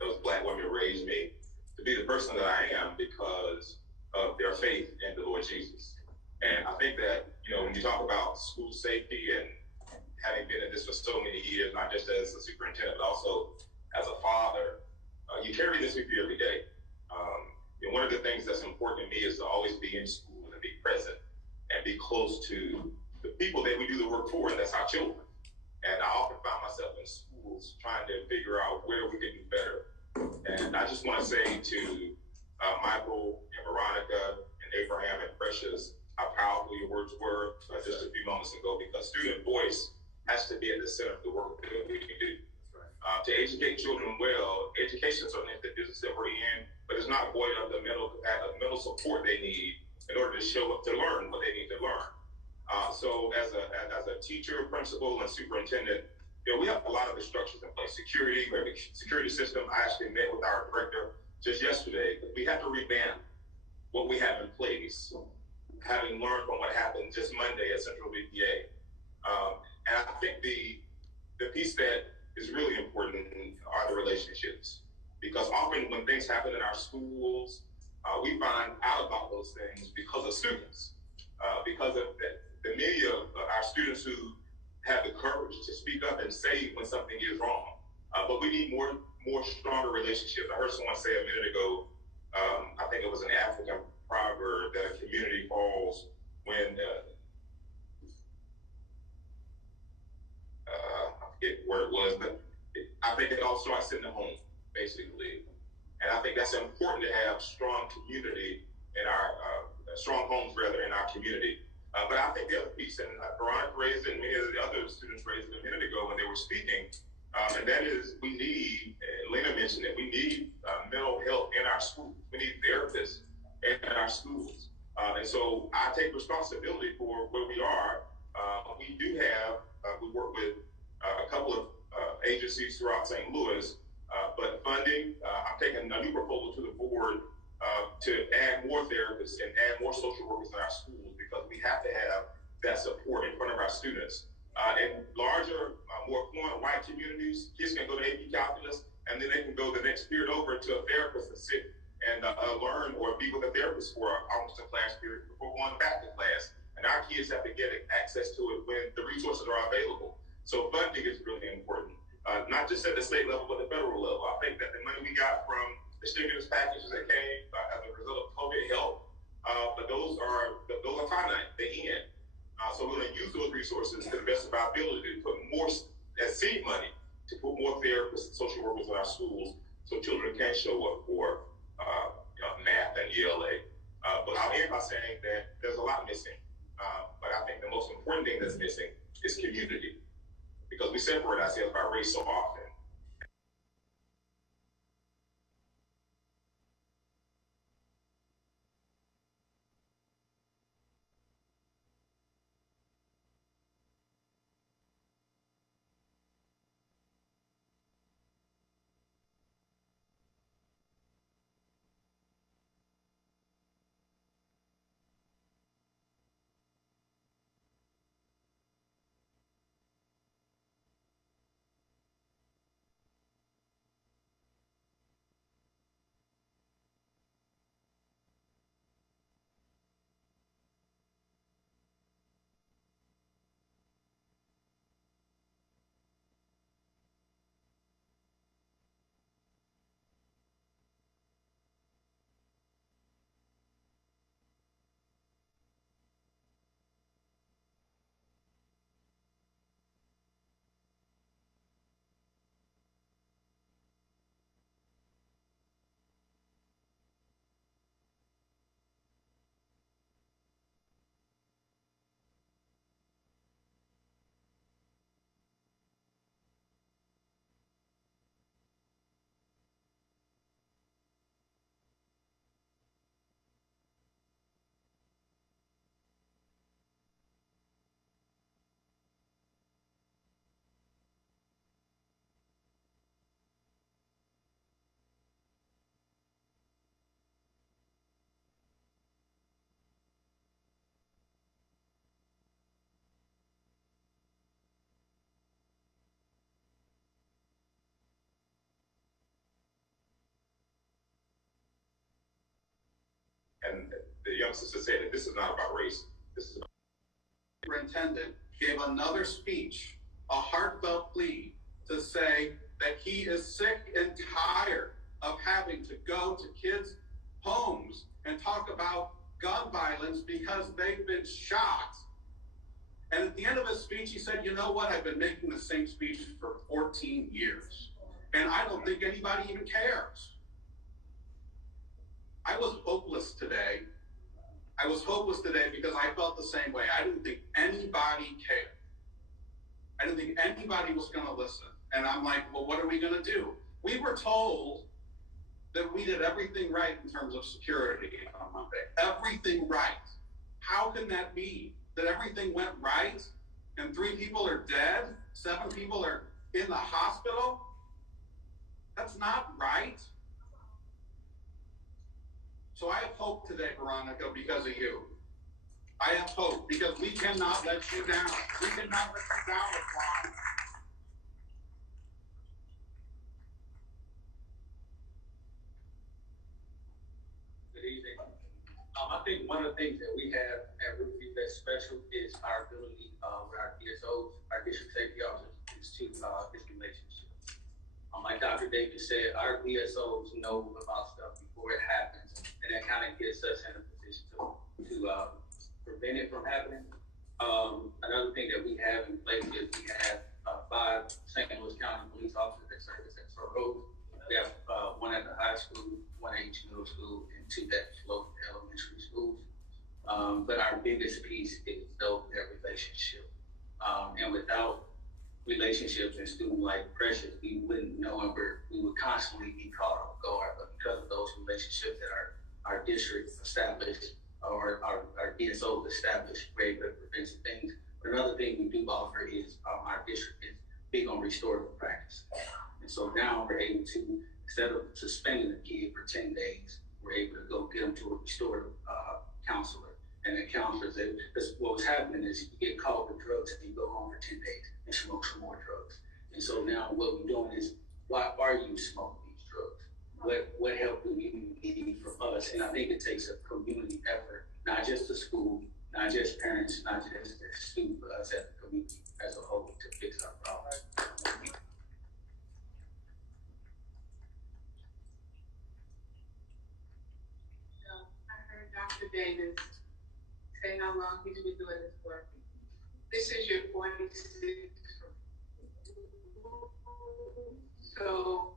those Black women raised me to be the person that I am because of their faith in the Lord Jesus. And I think that, when you talk about school safety and having been in this for so many years, not just as a superintendent, but also as a father, you carry this with you every day. One of the things that's important to me is to always be in school and be present and be close to the people that we do the work for, and that's our children. And I often find myself in schools trying to figure out where we can do better. And I just want to say to Michael and Veronica and Abraham and Precious, how powerful your words were just a few moments ago, because student voice has to be at the center of the work that we do. To educate children well, education certainly is the business that we're in, but it's not void of the mental support they need in order to show up to learn what they need to learn. So as a teacher, principal, and superintendent, we have a lot of the structures in place. Security, we have a security system. I actually met with our director just yesterday. We have to revamp what we have in place, having learned from what happened just Monday at Central BPA. And I think the piece that is really important are the relationships. Because often when things happen in our schools, we find out about those things because of students. Because of the many of our students who have the courage to speak up and say when something is wrong. But we need more more stronger relationships. I heard someone say a minute ago, I think it was an African proverb, that a community falls when, I forget where it was, but I think it all starts in the home, basically. And I think that's important to have strong community in our, strong homes rather in our community. But I think the other piece, and Veronica raised it, and many of the other students raised it a minute ago when they were speaking, and that is we need, and Lena mentioned it, we need mental health in our schools. We need therapists in our schools. And so I take responsibility for where we are. We do have, we work with a couple of agencies throughout St. Louis, but funding, I'm taking a new proposal to the board to add more therapists and add more social workers in our schools, because we have to have that support in front of our students. In larger, more affluent white communities, kids can go to AP Calculus, and then they can go the next period over to a therapist and sit and learn or be with a therapist for almost a class period before going back to class. And our kids have to get access to it when the resources are available. So funding is really important, not just at the state level, but the federal level. I think that the money we got from the stimulus packages that came as a result of COVID help, but those are finite, they end. So we're going to use those resources to the best of our ability to put more as seed money to put more therapists and social workers in our schools, so children can show up for math and ELA. But I'll end by saying that there's a lot missing. But I think the most important thing that's missing is community, because we separate ourselves by race so often. And the young sister said that this is not about race. This is about. Superintendent gave another speech, a heartfelt plea to say that he is sick and tired of having to go to kids' homes and talk about gun violence because they've been shot. And at the end of his speech, he said, you know what? I've been making the same speech for 14 years. And I don't think anybody even cares. I was hopeless today. I was hopeless today because I felt the same way. I didn't think anybody cared. I didn't think anybody was going to listen. And I'm like, well, what are we going to do? We were told that we did everything right in terms of security on Monday. Everything right. How can that be? That everything went right and 3 people are dead, 7 people are in the hospital? That's not right. So I have hope today, Veronica, because of you. I have hope because we cannot let you down. We cannot let you down, Ron. Good evening. I think one of the things that we have at Roofview that's special is our ability with our DSOs, our district safety officers, is to is relationships. Like Dr. Davis said, our DSOs know about stuff before it happens, and that kind of gets us in a position to prevent it from happening. Another thing that we have in place is we have 5 St. Louis County police officers that service at Road. We have 1 at the high school, 1 at each middle school, and 2 at local elementary schools. But our biggest piece is that relationship. And without relationships and student-like pressures, we wouldn't know, and we would constantly be caught off guard. But because of those relationships that our district established, or our DSOs established, we're able to prevent some things. But another thing we do offer is our district is big on restorative practice. And so now we're able to, instead of suspending a kid for 10 days, we're able to go get them to a restorative counselor. And the counselors, because what was happening is you get caught with drugs and you go home for 10 days and smoke some more drugs. And so now what we're doing is, why are you smoking these drugs? What help do you need from us? And I think it takes a community effort, not just the school, not just parents, not just the student, but us as a community as a whole to fix our problem. I heard Dr. Davis say how long he's been doing this work. This is your 46th. So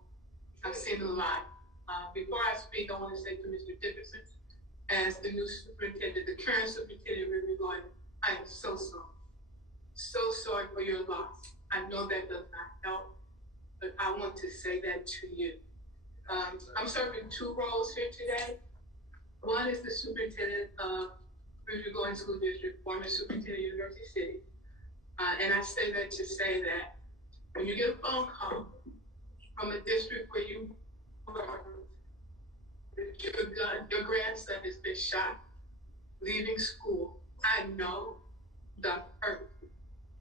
I've seen a lot. Before I speak, I want to say to Mr. Dickerson, as the new superintendent, the current superintendent, we're going, I am so sorry. So sorry for your loss. I know that does not help, but I want to say that to you. I'm serving 2 roles here today. One is the superintendent of Riverview Going School District, former superintendent of University City. And I say that to say that when you get a phone call from a district where you work, your grandson has been shot leaving school, I know the hurt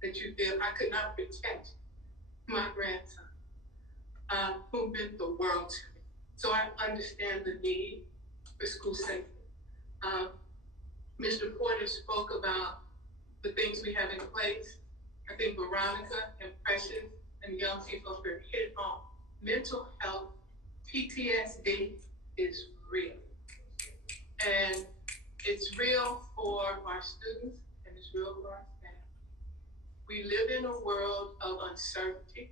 that you feel. I could not protect my grandson, who meant the world to me. So I understand the need for school safety. Mr. Porter spoke about the things we have in place. I think Veronica and Precious and young people are hit home. Mental health, PTSD is real. And it's real for our students and it's real for our staff. We live in a world of uncertainty.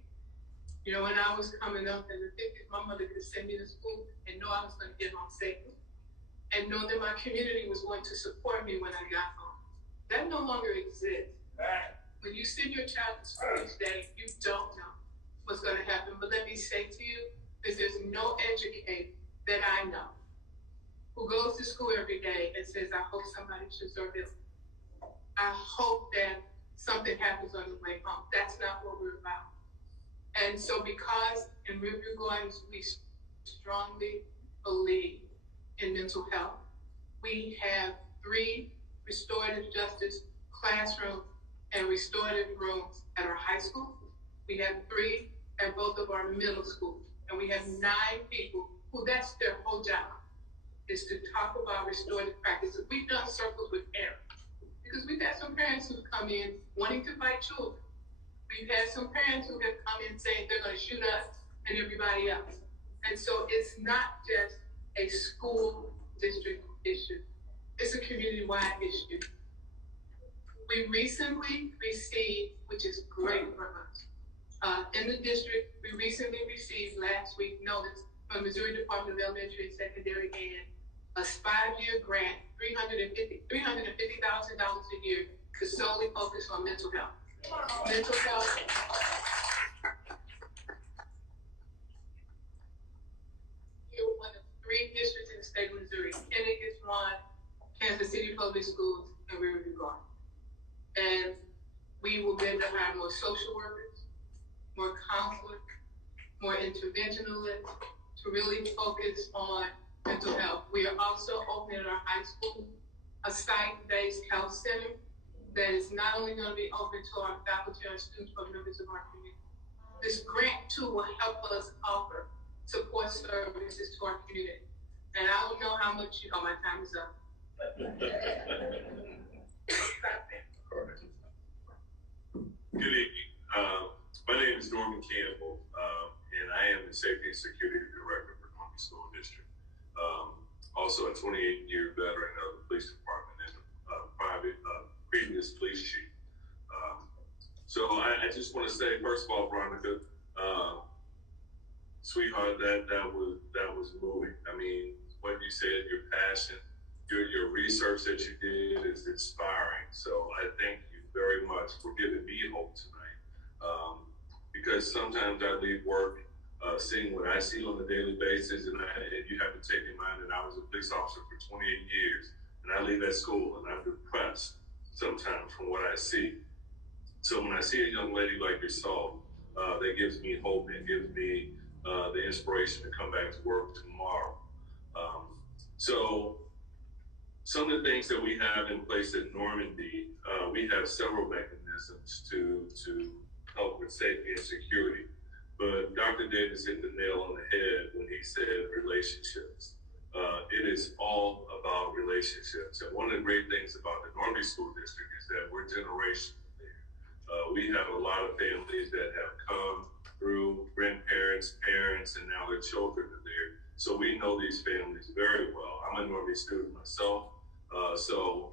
You know, when I was coming up in the 50s, my mother could send me to school and know I was going to get home safely, and know that my community was going to support me when I got home. That no longer exists. When you send your child to school each day, you don't know what's going to happen. But let me say to you that there's no educator that I know who goes to school every day and says, I hope somebody shoots or kills. I hope that something happens on the way home. That's not what we're about. And so because in Riverview Gardens, we strongly believe in mental health, we have 3 restorative justice classrooms and restorative rooms at our high school. We have 3 at both of our middle schools. And we have 9 people who that's their whole job, is to talk about restorative practices. We've done circles with parents, because we've had some parents who've come in wanting to fight children. We've had some parents who have come in saying they're going to shoot us and everybody else. And so it's not just a school district issue. It's a community-wide issue. We recently received, which is great for us, in the district, we recently received last week notice from Missouri Department of Elementary and Secondary Ed, a 5-year grant, $350,000 a year to solely focus on mental health. Mental health. You're one of 3 districts in the state of Missouri. Kenneck is 1, Kansas City Public Schools, and Riverview Gardens. And we will be able to hire more social workers, more counselors, more interventionalists to really focus on mental health. We are also opening at our high school a site-based health center that is not only going to be open to our faculty and students, but members of our community. This grant, too, will help us offer support services to our community. And I don't know how much, my time is up. Good evening. My name is Norman Campbell, and and I am the Safety and Security Director for Columbia School District. Also a 28-year veteran of the police department and previous police chief. So I just want to say, first of all, Veronica, sweetheart, that was moving. I mean, what you said, your passion, your research that you did is inspiring. So I thank you very much for giving me hope tonight. Because sometimes I leave work seeing what I see on a daily basis, and you have to take in mind that I was a police officer for 28 years, and I leave at school, and I'm depressed sometimes from what I see. So when I see a young lady like yourself, that gives me hope and gives me the inspiration to come back to work tomorrow. So some of the things that we have in place at Normandy, we have several mechanisms to help with safety and security. But Dr. Davis hit the nail on the head when he said relationships. It is all about relationships. And one of the great things about the Normandy School District is that we're generational there. We have a lot of families that have come through, grandparents, parents, and now their children are there. So we know these families very well. I'm a Normandy student myself. So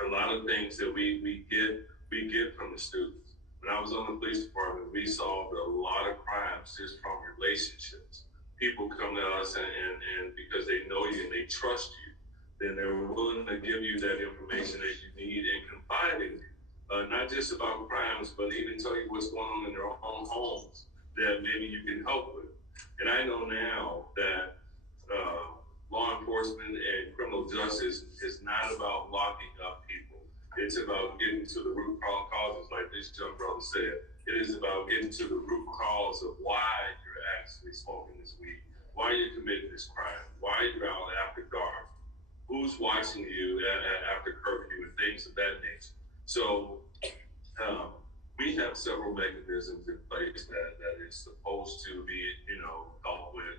a lot of things that we get from the students. When I was on the police department, we solved a lot of crimes just from relationships. People come to us and because they know you and they trust you, then they're willing to give you that information that you need and confide in you. Not just about crimes, but even tell you what's going on in their own homes that maybe you can help with. And I know now that law enforcement and criminal justice is not about locking up people. It's about getting to the root causes, like this young brother said. It is about getting to the root cause of why you're actually smoking this weed, why you're committing this crime, why you're out after dark, who's watching you after curfew, and things of that nature. So we have several mechanisms in place that is supposed to be, help with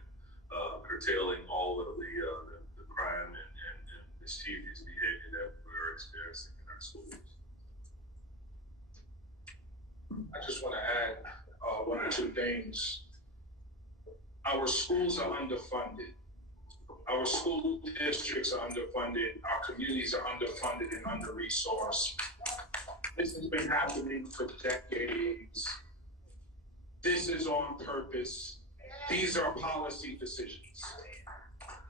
curtailing all of the crime and mischievous behavior that we're experiencing in our schools. I just want to add one or two things. Our schools are underfunded. Our school districts are underfunded. Our communities are underfunded and under-resourced. This has been happening for decades. This is on purpose. These are policy decisions.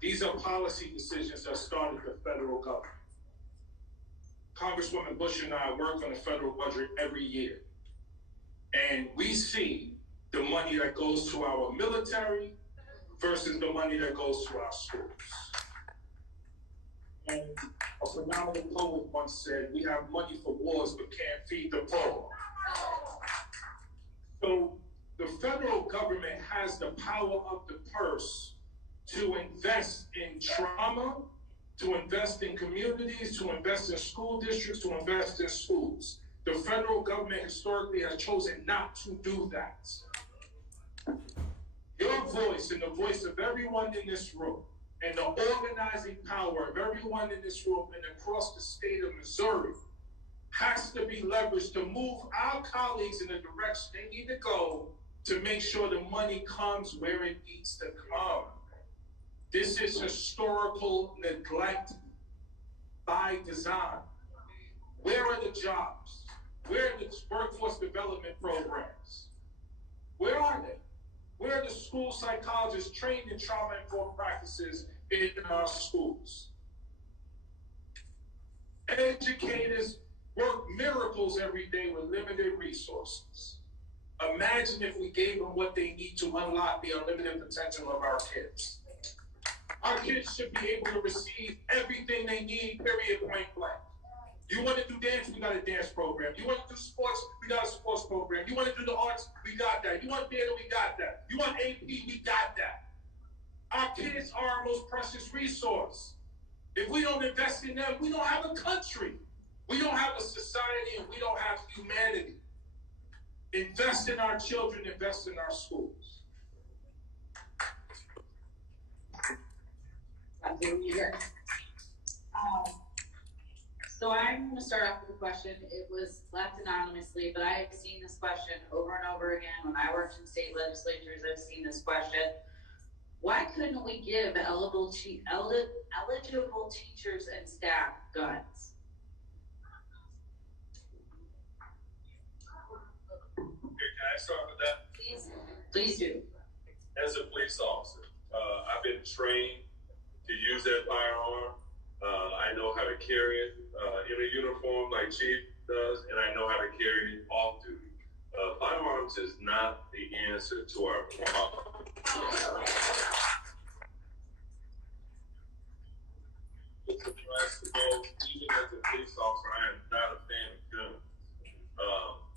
These are policy decisions that start at the federal government. Congresswoman Bush and I work on the federal budget every year. And we see the money that goes to our military versus the money that goes to our schools. And a phenomenal poet once said, we have money for wars but can't feed the poor. So the federal government has the power of the purse to invest in trauma, to invest in communities, to invest in school districts, to invest in schools. The federal government historically has chosen not to do that. Your voice and the voice of everyone in this room and the organizing power of everyone in this room and across the state of Missouri has to be leveraged to move our colleagues in the direction they need to go to make sure the money comes where it needs to come. This is historical neglect by design. Where are the jobs? Where are the workforce development programs? Where are they? Where are the school psychologists trained in trauma-informed practices in our schools? Educators work miracles every day with limited resources. Imagine if we gave them what they need to unlock the unlimited potential of our kids. Our kids should be able to receive everything they need, period, point blank. You want to do dance, we got a dance program. You want to do sports, we got a sports program. You want to do the arts, we got that. You want theater, we got that. You want AP, we got that. Our kids are our most precious resource. If we don't invest in them, we don't have a country. We don't have a society, and we don't have humanity. Invest in our children, invest in our schools. So I'm going to start off with a question. It was left anonymously, but I have seen this question over and over again. When I worked in state legislatures, I've seen this question. Why couldn't we give eligible teachers and staff guns? Okay, can I start with that? Please do. As a police officer, I've been trained to use that firearm. I know how to carry it in a uniform like Chief does, and I know how to carry it off duty. Firearms is not the answer to our problem. Even as a police officer, I am not a fan of guns.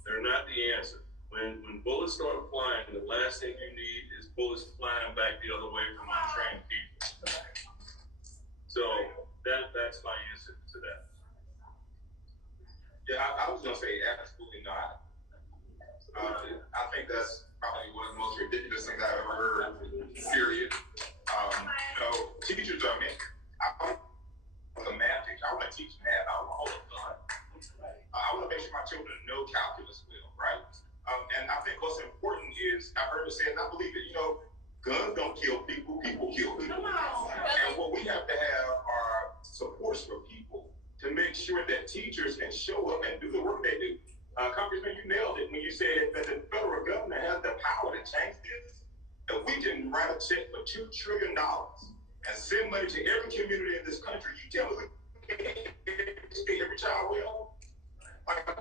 They're not the answer. When bullets start flying, the last thing you need is bullets flying back the other way from untrained people. So that's my answer to that. Yeah, I was gonna say absolutely not. I think that's probably one of the most ridiculous things I've ever heard. Period. Teachers are meant. I'm a math teacher. I want to teach math. I don't want to hold a gun. I want to make sure my children know calculus well, right? And I think what's important is I've heard it said, and I believe it. Guns don't kill people. People kill people. And what we have to have are supports for people to make sure that teachers can show up and do the work they do. Congressman, you nailed it when you said that the federal government has the power to change this. And we can write a check for $2 trillion and send money to every community in this country. You tell me we can't educate every child well?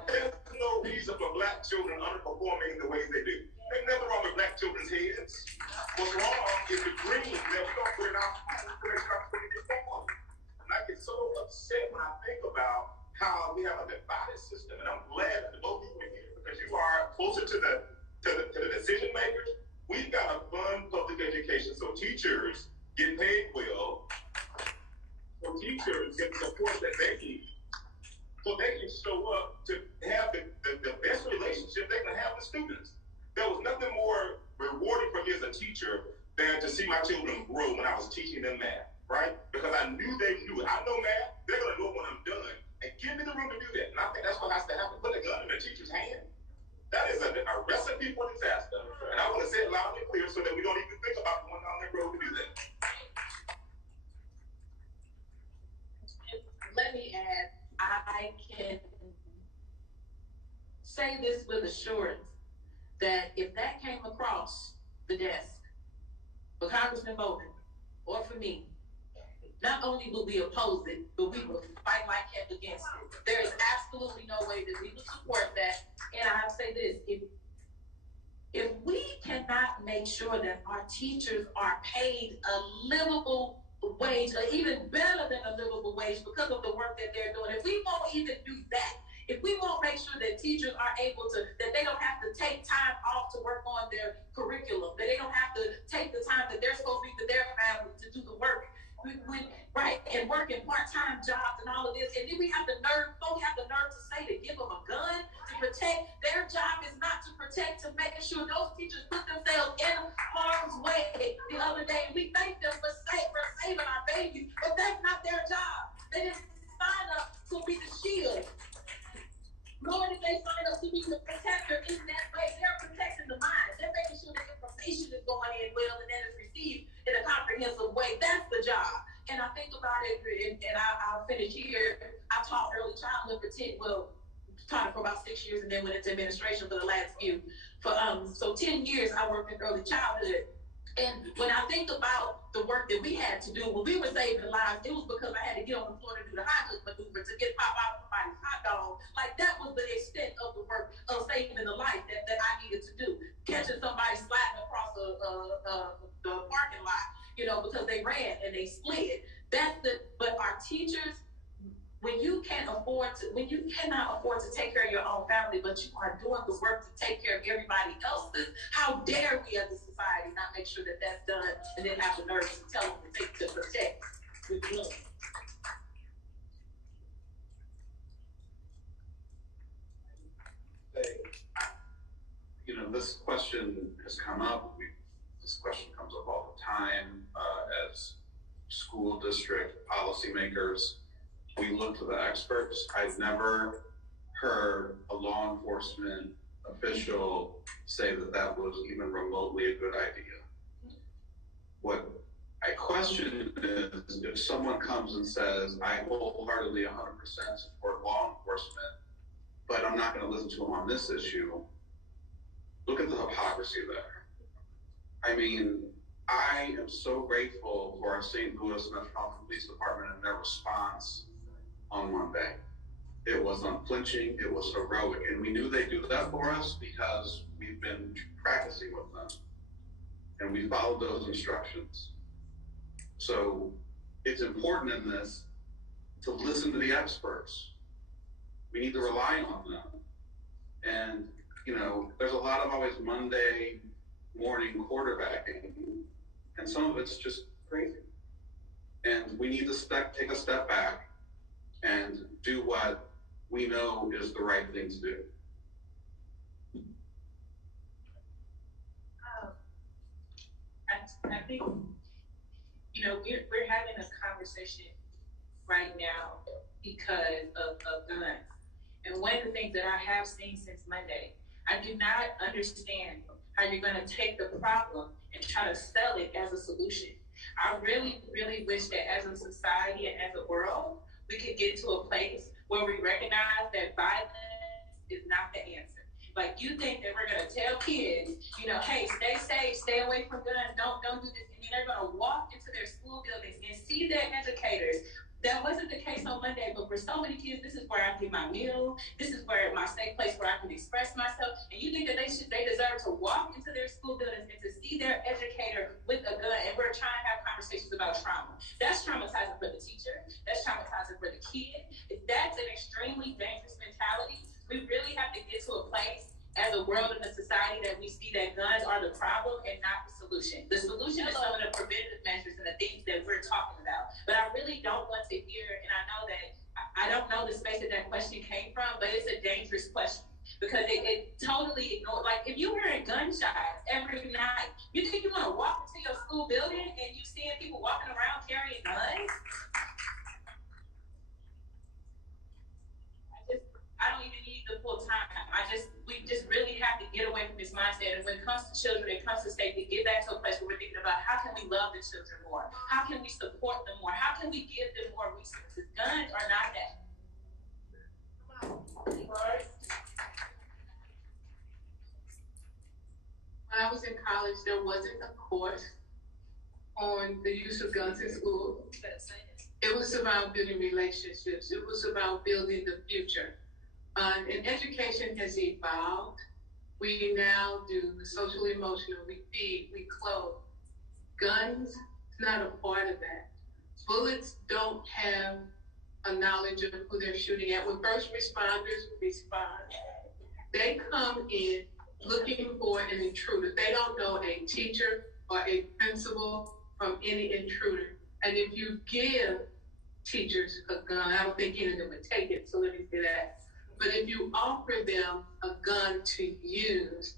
There's no reason for black children underperforming in the ways they do. There's nothing wrong with black children's heads. What's wrong is the dream that we don't put in our schools. And I get so upset when I think about how we have a divided system. And I'm glad that both of you are here because you are closer to the decision makers. We've got to fund public education so teachers get paid well, so teachers get the support that they need, so they can show up to have the best relationship they can have with students. There was nothing more rewarding for me as a teacher than to see my children grow when I was teaching them math, right? Because I knew they knew it. I know math, they're going to know it when I'm done. And give me the room to do that. And I think that's what has to happen. Put a gun in a teacher's hand. That is a recipe for disaster. And I want to say it loud and clear so that we don't even think about going down that road to do that. Let me add, I can say this with assurance that if that came across the desk for Congressman Bowman or for me, not only will we oppose it, but we will fight like heck against it. There is absolutely no way that we will support that. And I say this, if we cannot make sure that our teachers are paid a livable wage, or even better than a livable wage because of the work that they're doing, if we won't even do that, if we won't make sure that teachers are able to, that they don't have to take time off to work on their curriculum, that they don't have to take the time that they're supposed to be with their family to do the work, and working part-time jobs and all of this, and then we have the nerve, folks have the nerve to say to give them a gun to protect. Their job is not to protect, to make sure those teachers put themselves in harm's way. The other day, we thank them for saving our babies, but that's not their job. They didn't sign up to be the shield, nor did they sign up to be the protector in that way. They're protecting the mind. They're making sure the information is going in well and that it's received in a comprehensive way. That's the job. And I think about it, and I'll finish here. I taught early childhood taught it for about 6 years and then went into administration for the last few. So 10 years I worked in early childhood. And when I think about the work that we had to do when we were saving lives, it was because I had to get on the floor to do the high hook maneuver to get pop out somebody's hot dog. Like that was the extent of the work of saving the life that I needed to do. Catching somebody sliding across the parking lot, because they ran and they slid. But our teachers, when you cannot afford to take care of your own family, but you are doing the work to take care of everybody else's, how dare we as a society not make sure that that's done and then have the nerve to tell them to protect with blood. This question has come up. This question comes up all the time as school district policymakers. we look to the experts. I've never heard a law enforcement official say that that was even remotely a good idea. What I question is if someone comes and says, I wholeheartedly 100% support law enforcement, but I'm not going to listen to them on this issue. Look at the hypocrisy there. I mean, I am so grateful for our St. Louis Metropolitan Police Department and their response on Monday. It was unflinching, it was heroic, and we knew they'd do that for us because we've been practicing with them, and we followed those instructions. So it's important in this to listen to the experts. We need to rely on them. And, you know, there's a lot of always Monday morning quarterbacking, and some of it's just crazy. And we need to take a step back and do what we know is the right thing to do. I think, you know, we're having a conversation right now because of guns. And one of the things that I have seen since Monday, I do not understand how you're going to take the problem and try to sell it as a solution. I really, really wish that as a society and as a world, we could get to a place where we recognize that violence is not the answer. Like, you think that we're gonna tell kids, you know, hey, stay safe, stay away from guns, don't do this, and then they're gonna walk into their school buildings and see their educators. That wasn't the case on Monday, but for so many kids, this is where I get my meal, this is where my safe place where I can express myself, and you think that they deserve to walk into their school buildings and to see their educator with a gun, and we're trying to have conversations about trauma. That's traumatizing for the teacher, that's traumatizing for the kid. That's an extremely dangerous mentality. We really have to get to a place as a world and a society that we see that guns are the problem and not the solution. The solution is some of the preventive measures and the things that we're talking about. But I really don't want to hear, and I know that I don't know the space that question came from, but it's a dangerous question because it totally ignored. Like, if you're hearing gunshots every night, you think you want to walk into your school building and you seeing people walking around carrying guns? I don't even need the full time. We just really have to get away from this mindset. And when it comes to children, it comes to safety, get back to a place where we're thinking about how can we love the children more? How can we support them more? How can we give them more resources? Guns are not that. When I was in college, there wasn't a course on the use of guns in school. It was about building relationships. It was about building the future. And education has evolved. We now do the social emotional, we feed, we clothe. Guns is not a part of that. Bullets don't have a knowledge of who they're shooting at. When first responders respond, they come in looking for an intruder. They don't know a teacher or a principal from any intruder. And if you give teachers a gun, I don't think any of them would take it, so let me say that. But if you offer them a gun to use,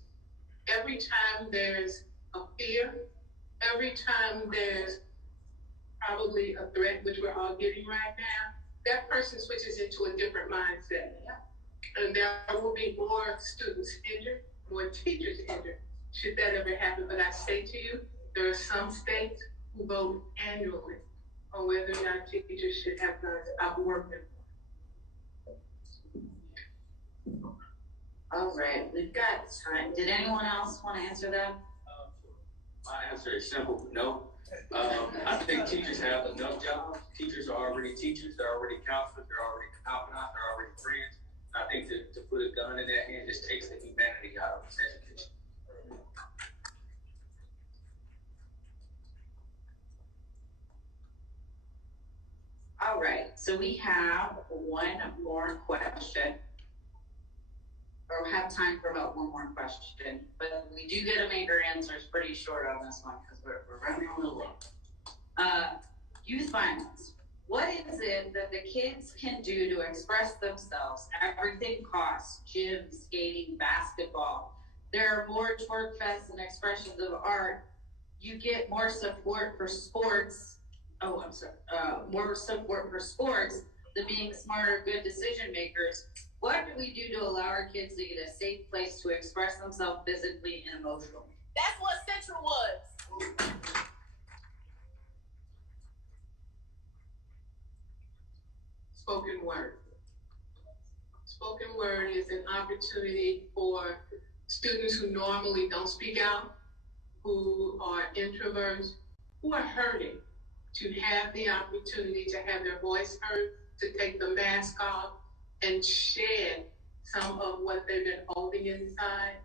every time there's a fear, every time there's probably a threat, which we're all getting right now, that person switches into a different mindset. And there will be more students injured, more teachers injured, should that ever happen. But I say to you, there are some states who vote annually on whether or not teachers should have guns. I've worked them. All right, we've got time. Did anyone else want to answer that? My answer is simple, no. I think teachers have enough jobs. Teachers are already teachers, they're already counselors, they're already confidants, they're already friends. I think to put a gun in their hand just takes the humanity out of this education. All right, so we have one more question. Or have time for about one more question, but we do get to make our answers pretty short on this one because we're running a little late. Youth violence. What is it that the kids can do to express themselves? Everything costs: gym, skating, basketball. There are more twerk fests and expressions of art. You get more support for sports. More support for sports, to being smarter, good decision makers, what do we do to allow our kids to get a safe place to express themselves physically and emotionally? That's what Central was. Spoken word. Spoken word is an opportunity for students who normally don't speak out, who are introverts, who are hurting, to have the opportunity to have their voice heard, to take the mask off and shed some of what they've been holding inside.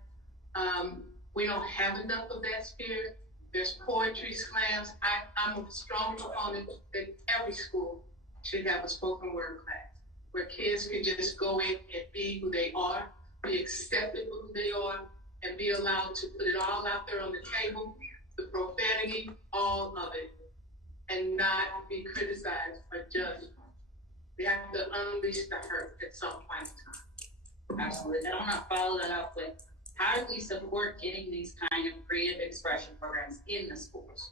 We don't have enough of that spirit. There's poetry slams. I'm a strong proponent that every school should have a spoken word class where kids can just go in and be who they are, be accepted for who they are, and be allowed to put it all out there on the table, the profanity, all of it, and not be criticized or judged. We have to unleash the hurt at some point in time. Absolutely. And I want to follow that up with, how do we support getting these kind of creative expression programs in the schools?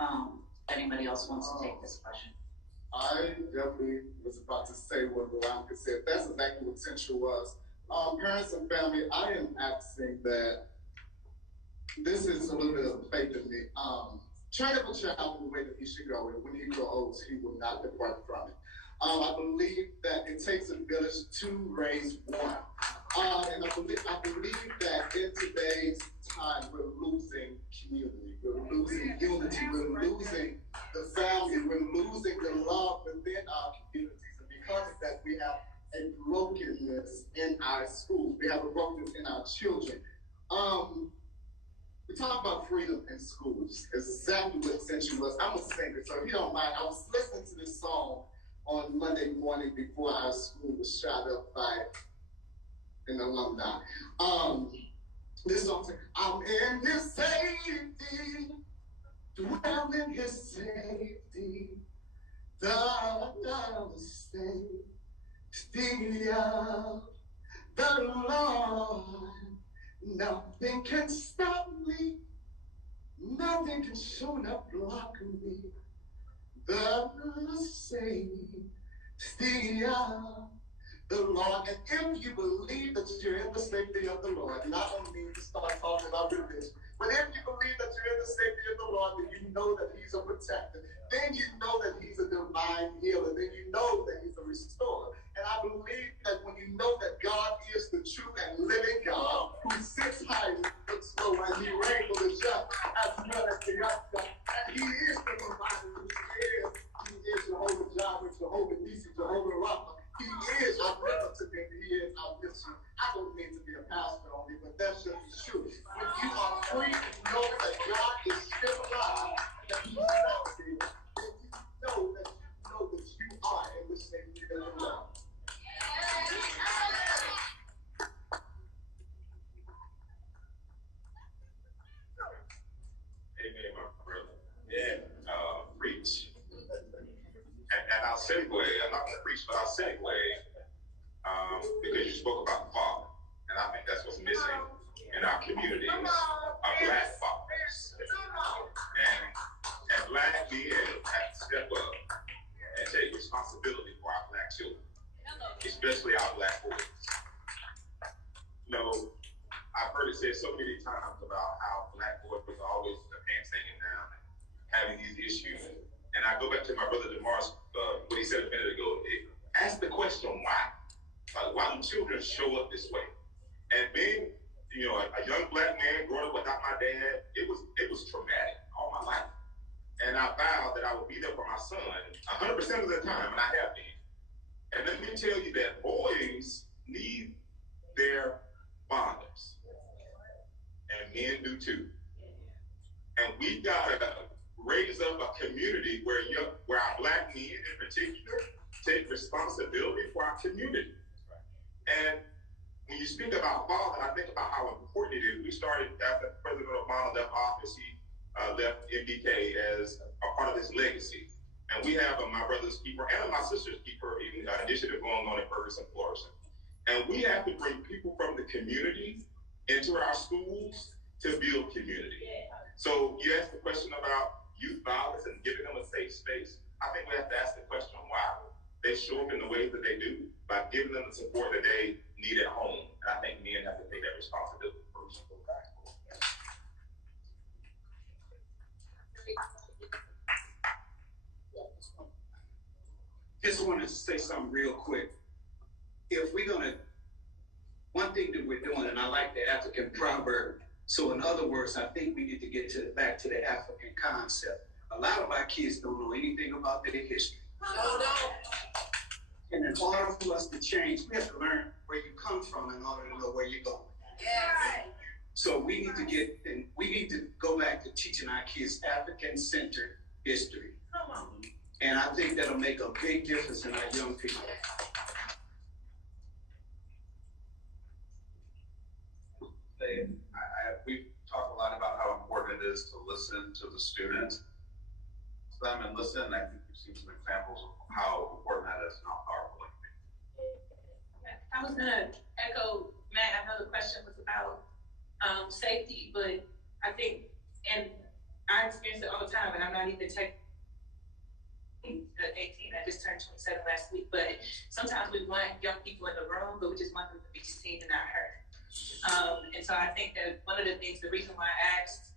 If anybody else wants to take this question. I definitely was about to say what Veronica said. That's exactly what Central was. Parents and family, I am asking that this is a little bit of faith in me. Train up a child in the way that he should go, and when he grows, he will not depart from it. I believe that it takes a village to raise one. And I believe that in today's time, we're losing community, we're losing unity, we're losing the family, we're losing the love within our communities. And because of that, we have a brokenness in our schools. We have a brokenness in our children. We talk about freedom in schools. It's exactly what Central was. I'm a singer, so if you don't mind, I was listening to this song on Monday morning before our school was shot up by an alumni. This song says, I'm in his safety, dwell in his safety, the safety of the Lord. Nothing can stop me, nothing can show up block me. The safety of the Lord. And if you believe that you're in the safety of the Lord, and I don't mean to start talking about religion, but if you believe that you're in the safety of the Lord, then you know that he's a protector. Then you know that he's a divine healer. Then you know that he's a restorer. And I believe that when you know that God is the true and living God, who sits high and looks low, and he reigns on the just as well as the unjust, and he is the provider who he is Jehovah Jireh, Jehovah Nissi, Jehovah Rapha. He is omnipotent, he is omniscient. I don't mean to be a pastor only, but that's just the truth. When you are free and know that God is still alive, that he's not dead, then you know that you are in the safety of the Lord. Amen, my brother. Yeah, preach. And I'll segue, I'm not going to preach, but I'll segue, because you spoke about the Father. And I think that's what's missing in our communities, our Black fathers. And Black men have to step up and take responsibility for our Black children, especially our Black boys. You know, I've heard it said so many times about how Black boys are always the pants hanging down and having these issues. And I go back to my brother DeMar's, what he said a minute ago. Ask the question, why? Like, why do children show up this way? And being, you know, a young Black man growing up without my dad, it was traumatic all my life. And I vowed that I would be there for my son 100% of the time, and I have been. And let me tell you that boys need their fathers, and men do too. And we gotta raise up a community where our Black men in particular take responsibility for our community. And when you speak about father, I think about how important it is. We started after President Obama left office, he left MDK as a part of his legacy. And we have my brother's keeper and my sister's keeper initiative going on in Ferguson, Florissant. And we have to bring people from the community into our schools to build community. So you asked the question about youth violence and giving them a safe space. I think we have to ask the question why. they show up in the way that they do by giving them the support that they need at home. And I think men have to take that responsibility first. Just wanted to say something real quick. If we're gonna, one thing that we're doing, and I like the African proverb. So in other words, I think we need to get back to the African concept. A lot of our kids don't know anything about their history. And in order for us to change, we have to learn where you come from in order to know where you're going. Yes. So we need to go back to teaching our kids African-centered history. Come on. And I think that'll make a big difference in our young people. We've talked a lot about how important it is to listen to the students. Them and listen, and I think we've seen some examples of how important that is and how powerful it can be. I was gonna echo Matt. I know the question was about safety, but I think, and I experience it all the time, and I'm not even 18, I just turned 27 last week, but sometimes we want young people in the room, but we just want them to be seen and not heard. And so I think that one of the things, the reason why I asked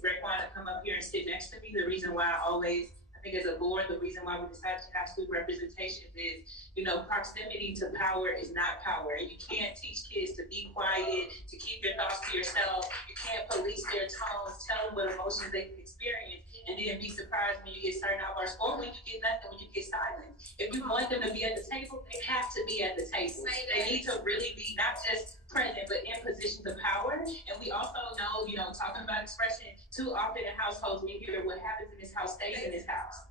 Raekwon to come up here and sit next to me, the reason why I always, I think as a board, the reason why we decided to have student representation is, you know, proximity to power is not power. And you can't teach kids to be quiet, to keep your thoughts to yourself. You can't police their tones, tell them what emotions they can experience, and then be surprised when you get certain outbursts, or when you get nothing, when you get silent. If you want them to be at the table, they have to be at the table. They need to really be not just present, but in positions of power. And we also know, you know, talking about expression, too often in households, we hear what happens in this house stays in this house.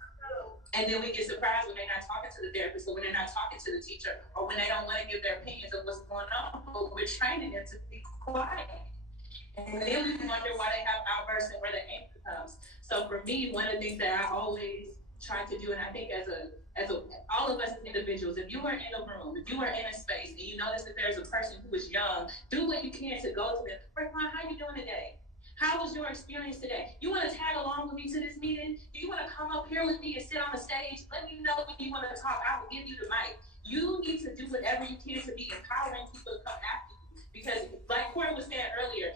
And then we get surprised when they're not talking to the therapist, or when they're not talking to the teacher, or when they don't want to give their opinions of what's going on, but we're training them to be quiet. And then we wonder why they have outbursts and where the anger comes. So for me, one of the things that I always try to do, and I think all of us as individuals, if you are in a room, if you are in a space, and you notice that there's a person who is young, do what you can to go to them. Raekwon, how you doing today? How was your experience today? You want to tag along with me to this meeting? Do you want to come up here with me and sit on the stage? Let me know when you want to talk. I will give you the mic. You need to do whatever you can to be empowering people to come after you. Because like Cori was saying earlier,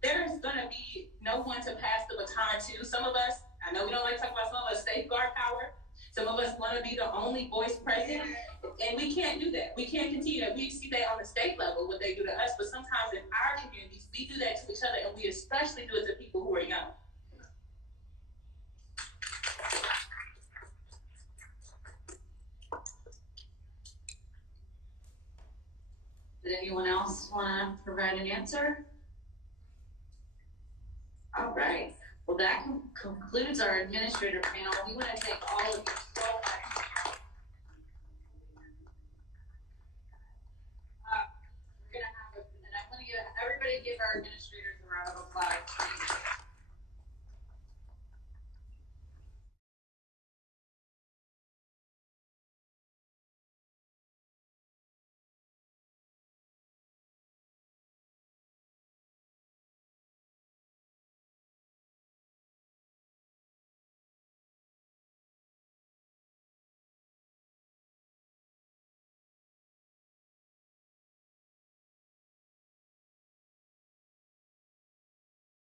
there's going to be no one to pass the baton to. Some of us, I know we don't like to talk about some of us, safeguard power. Some of us want to be the only voice present, and we can't do that. We can't continue that. We see that on the state level, what they do to us, but sometimes in our communities, we do that to each other, and we especially do it to people who are young. Did anyone else want to provide an answer? All right. Well, that concludes our administrator panel. We want to thank all of you so much. We're going to have and I'm going to everybody give our administrators a round of applause.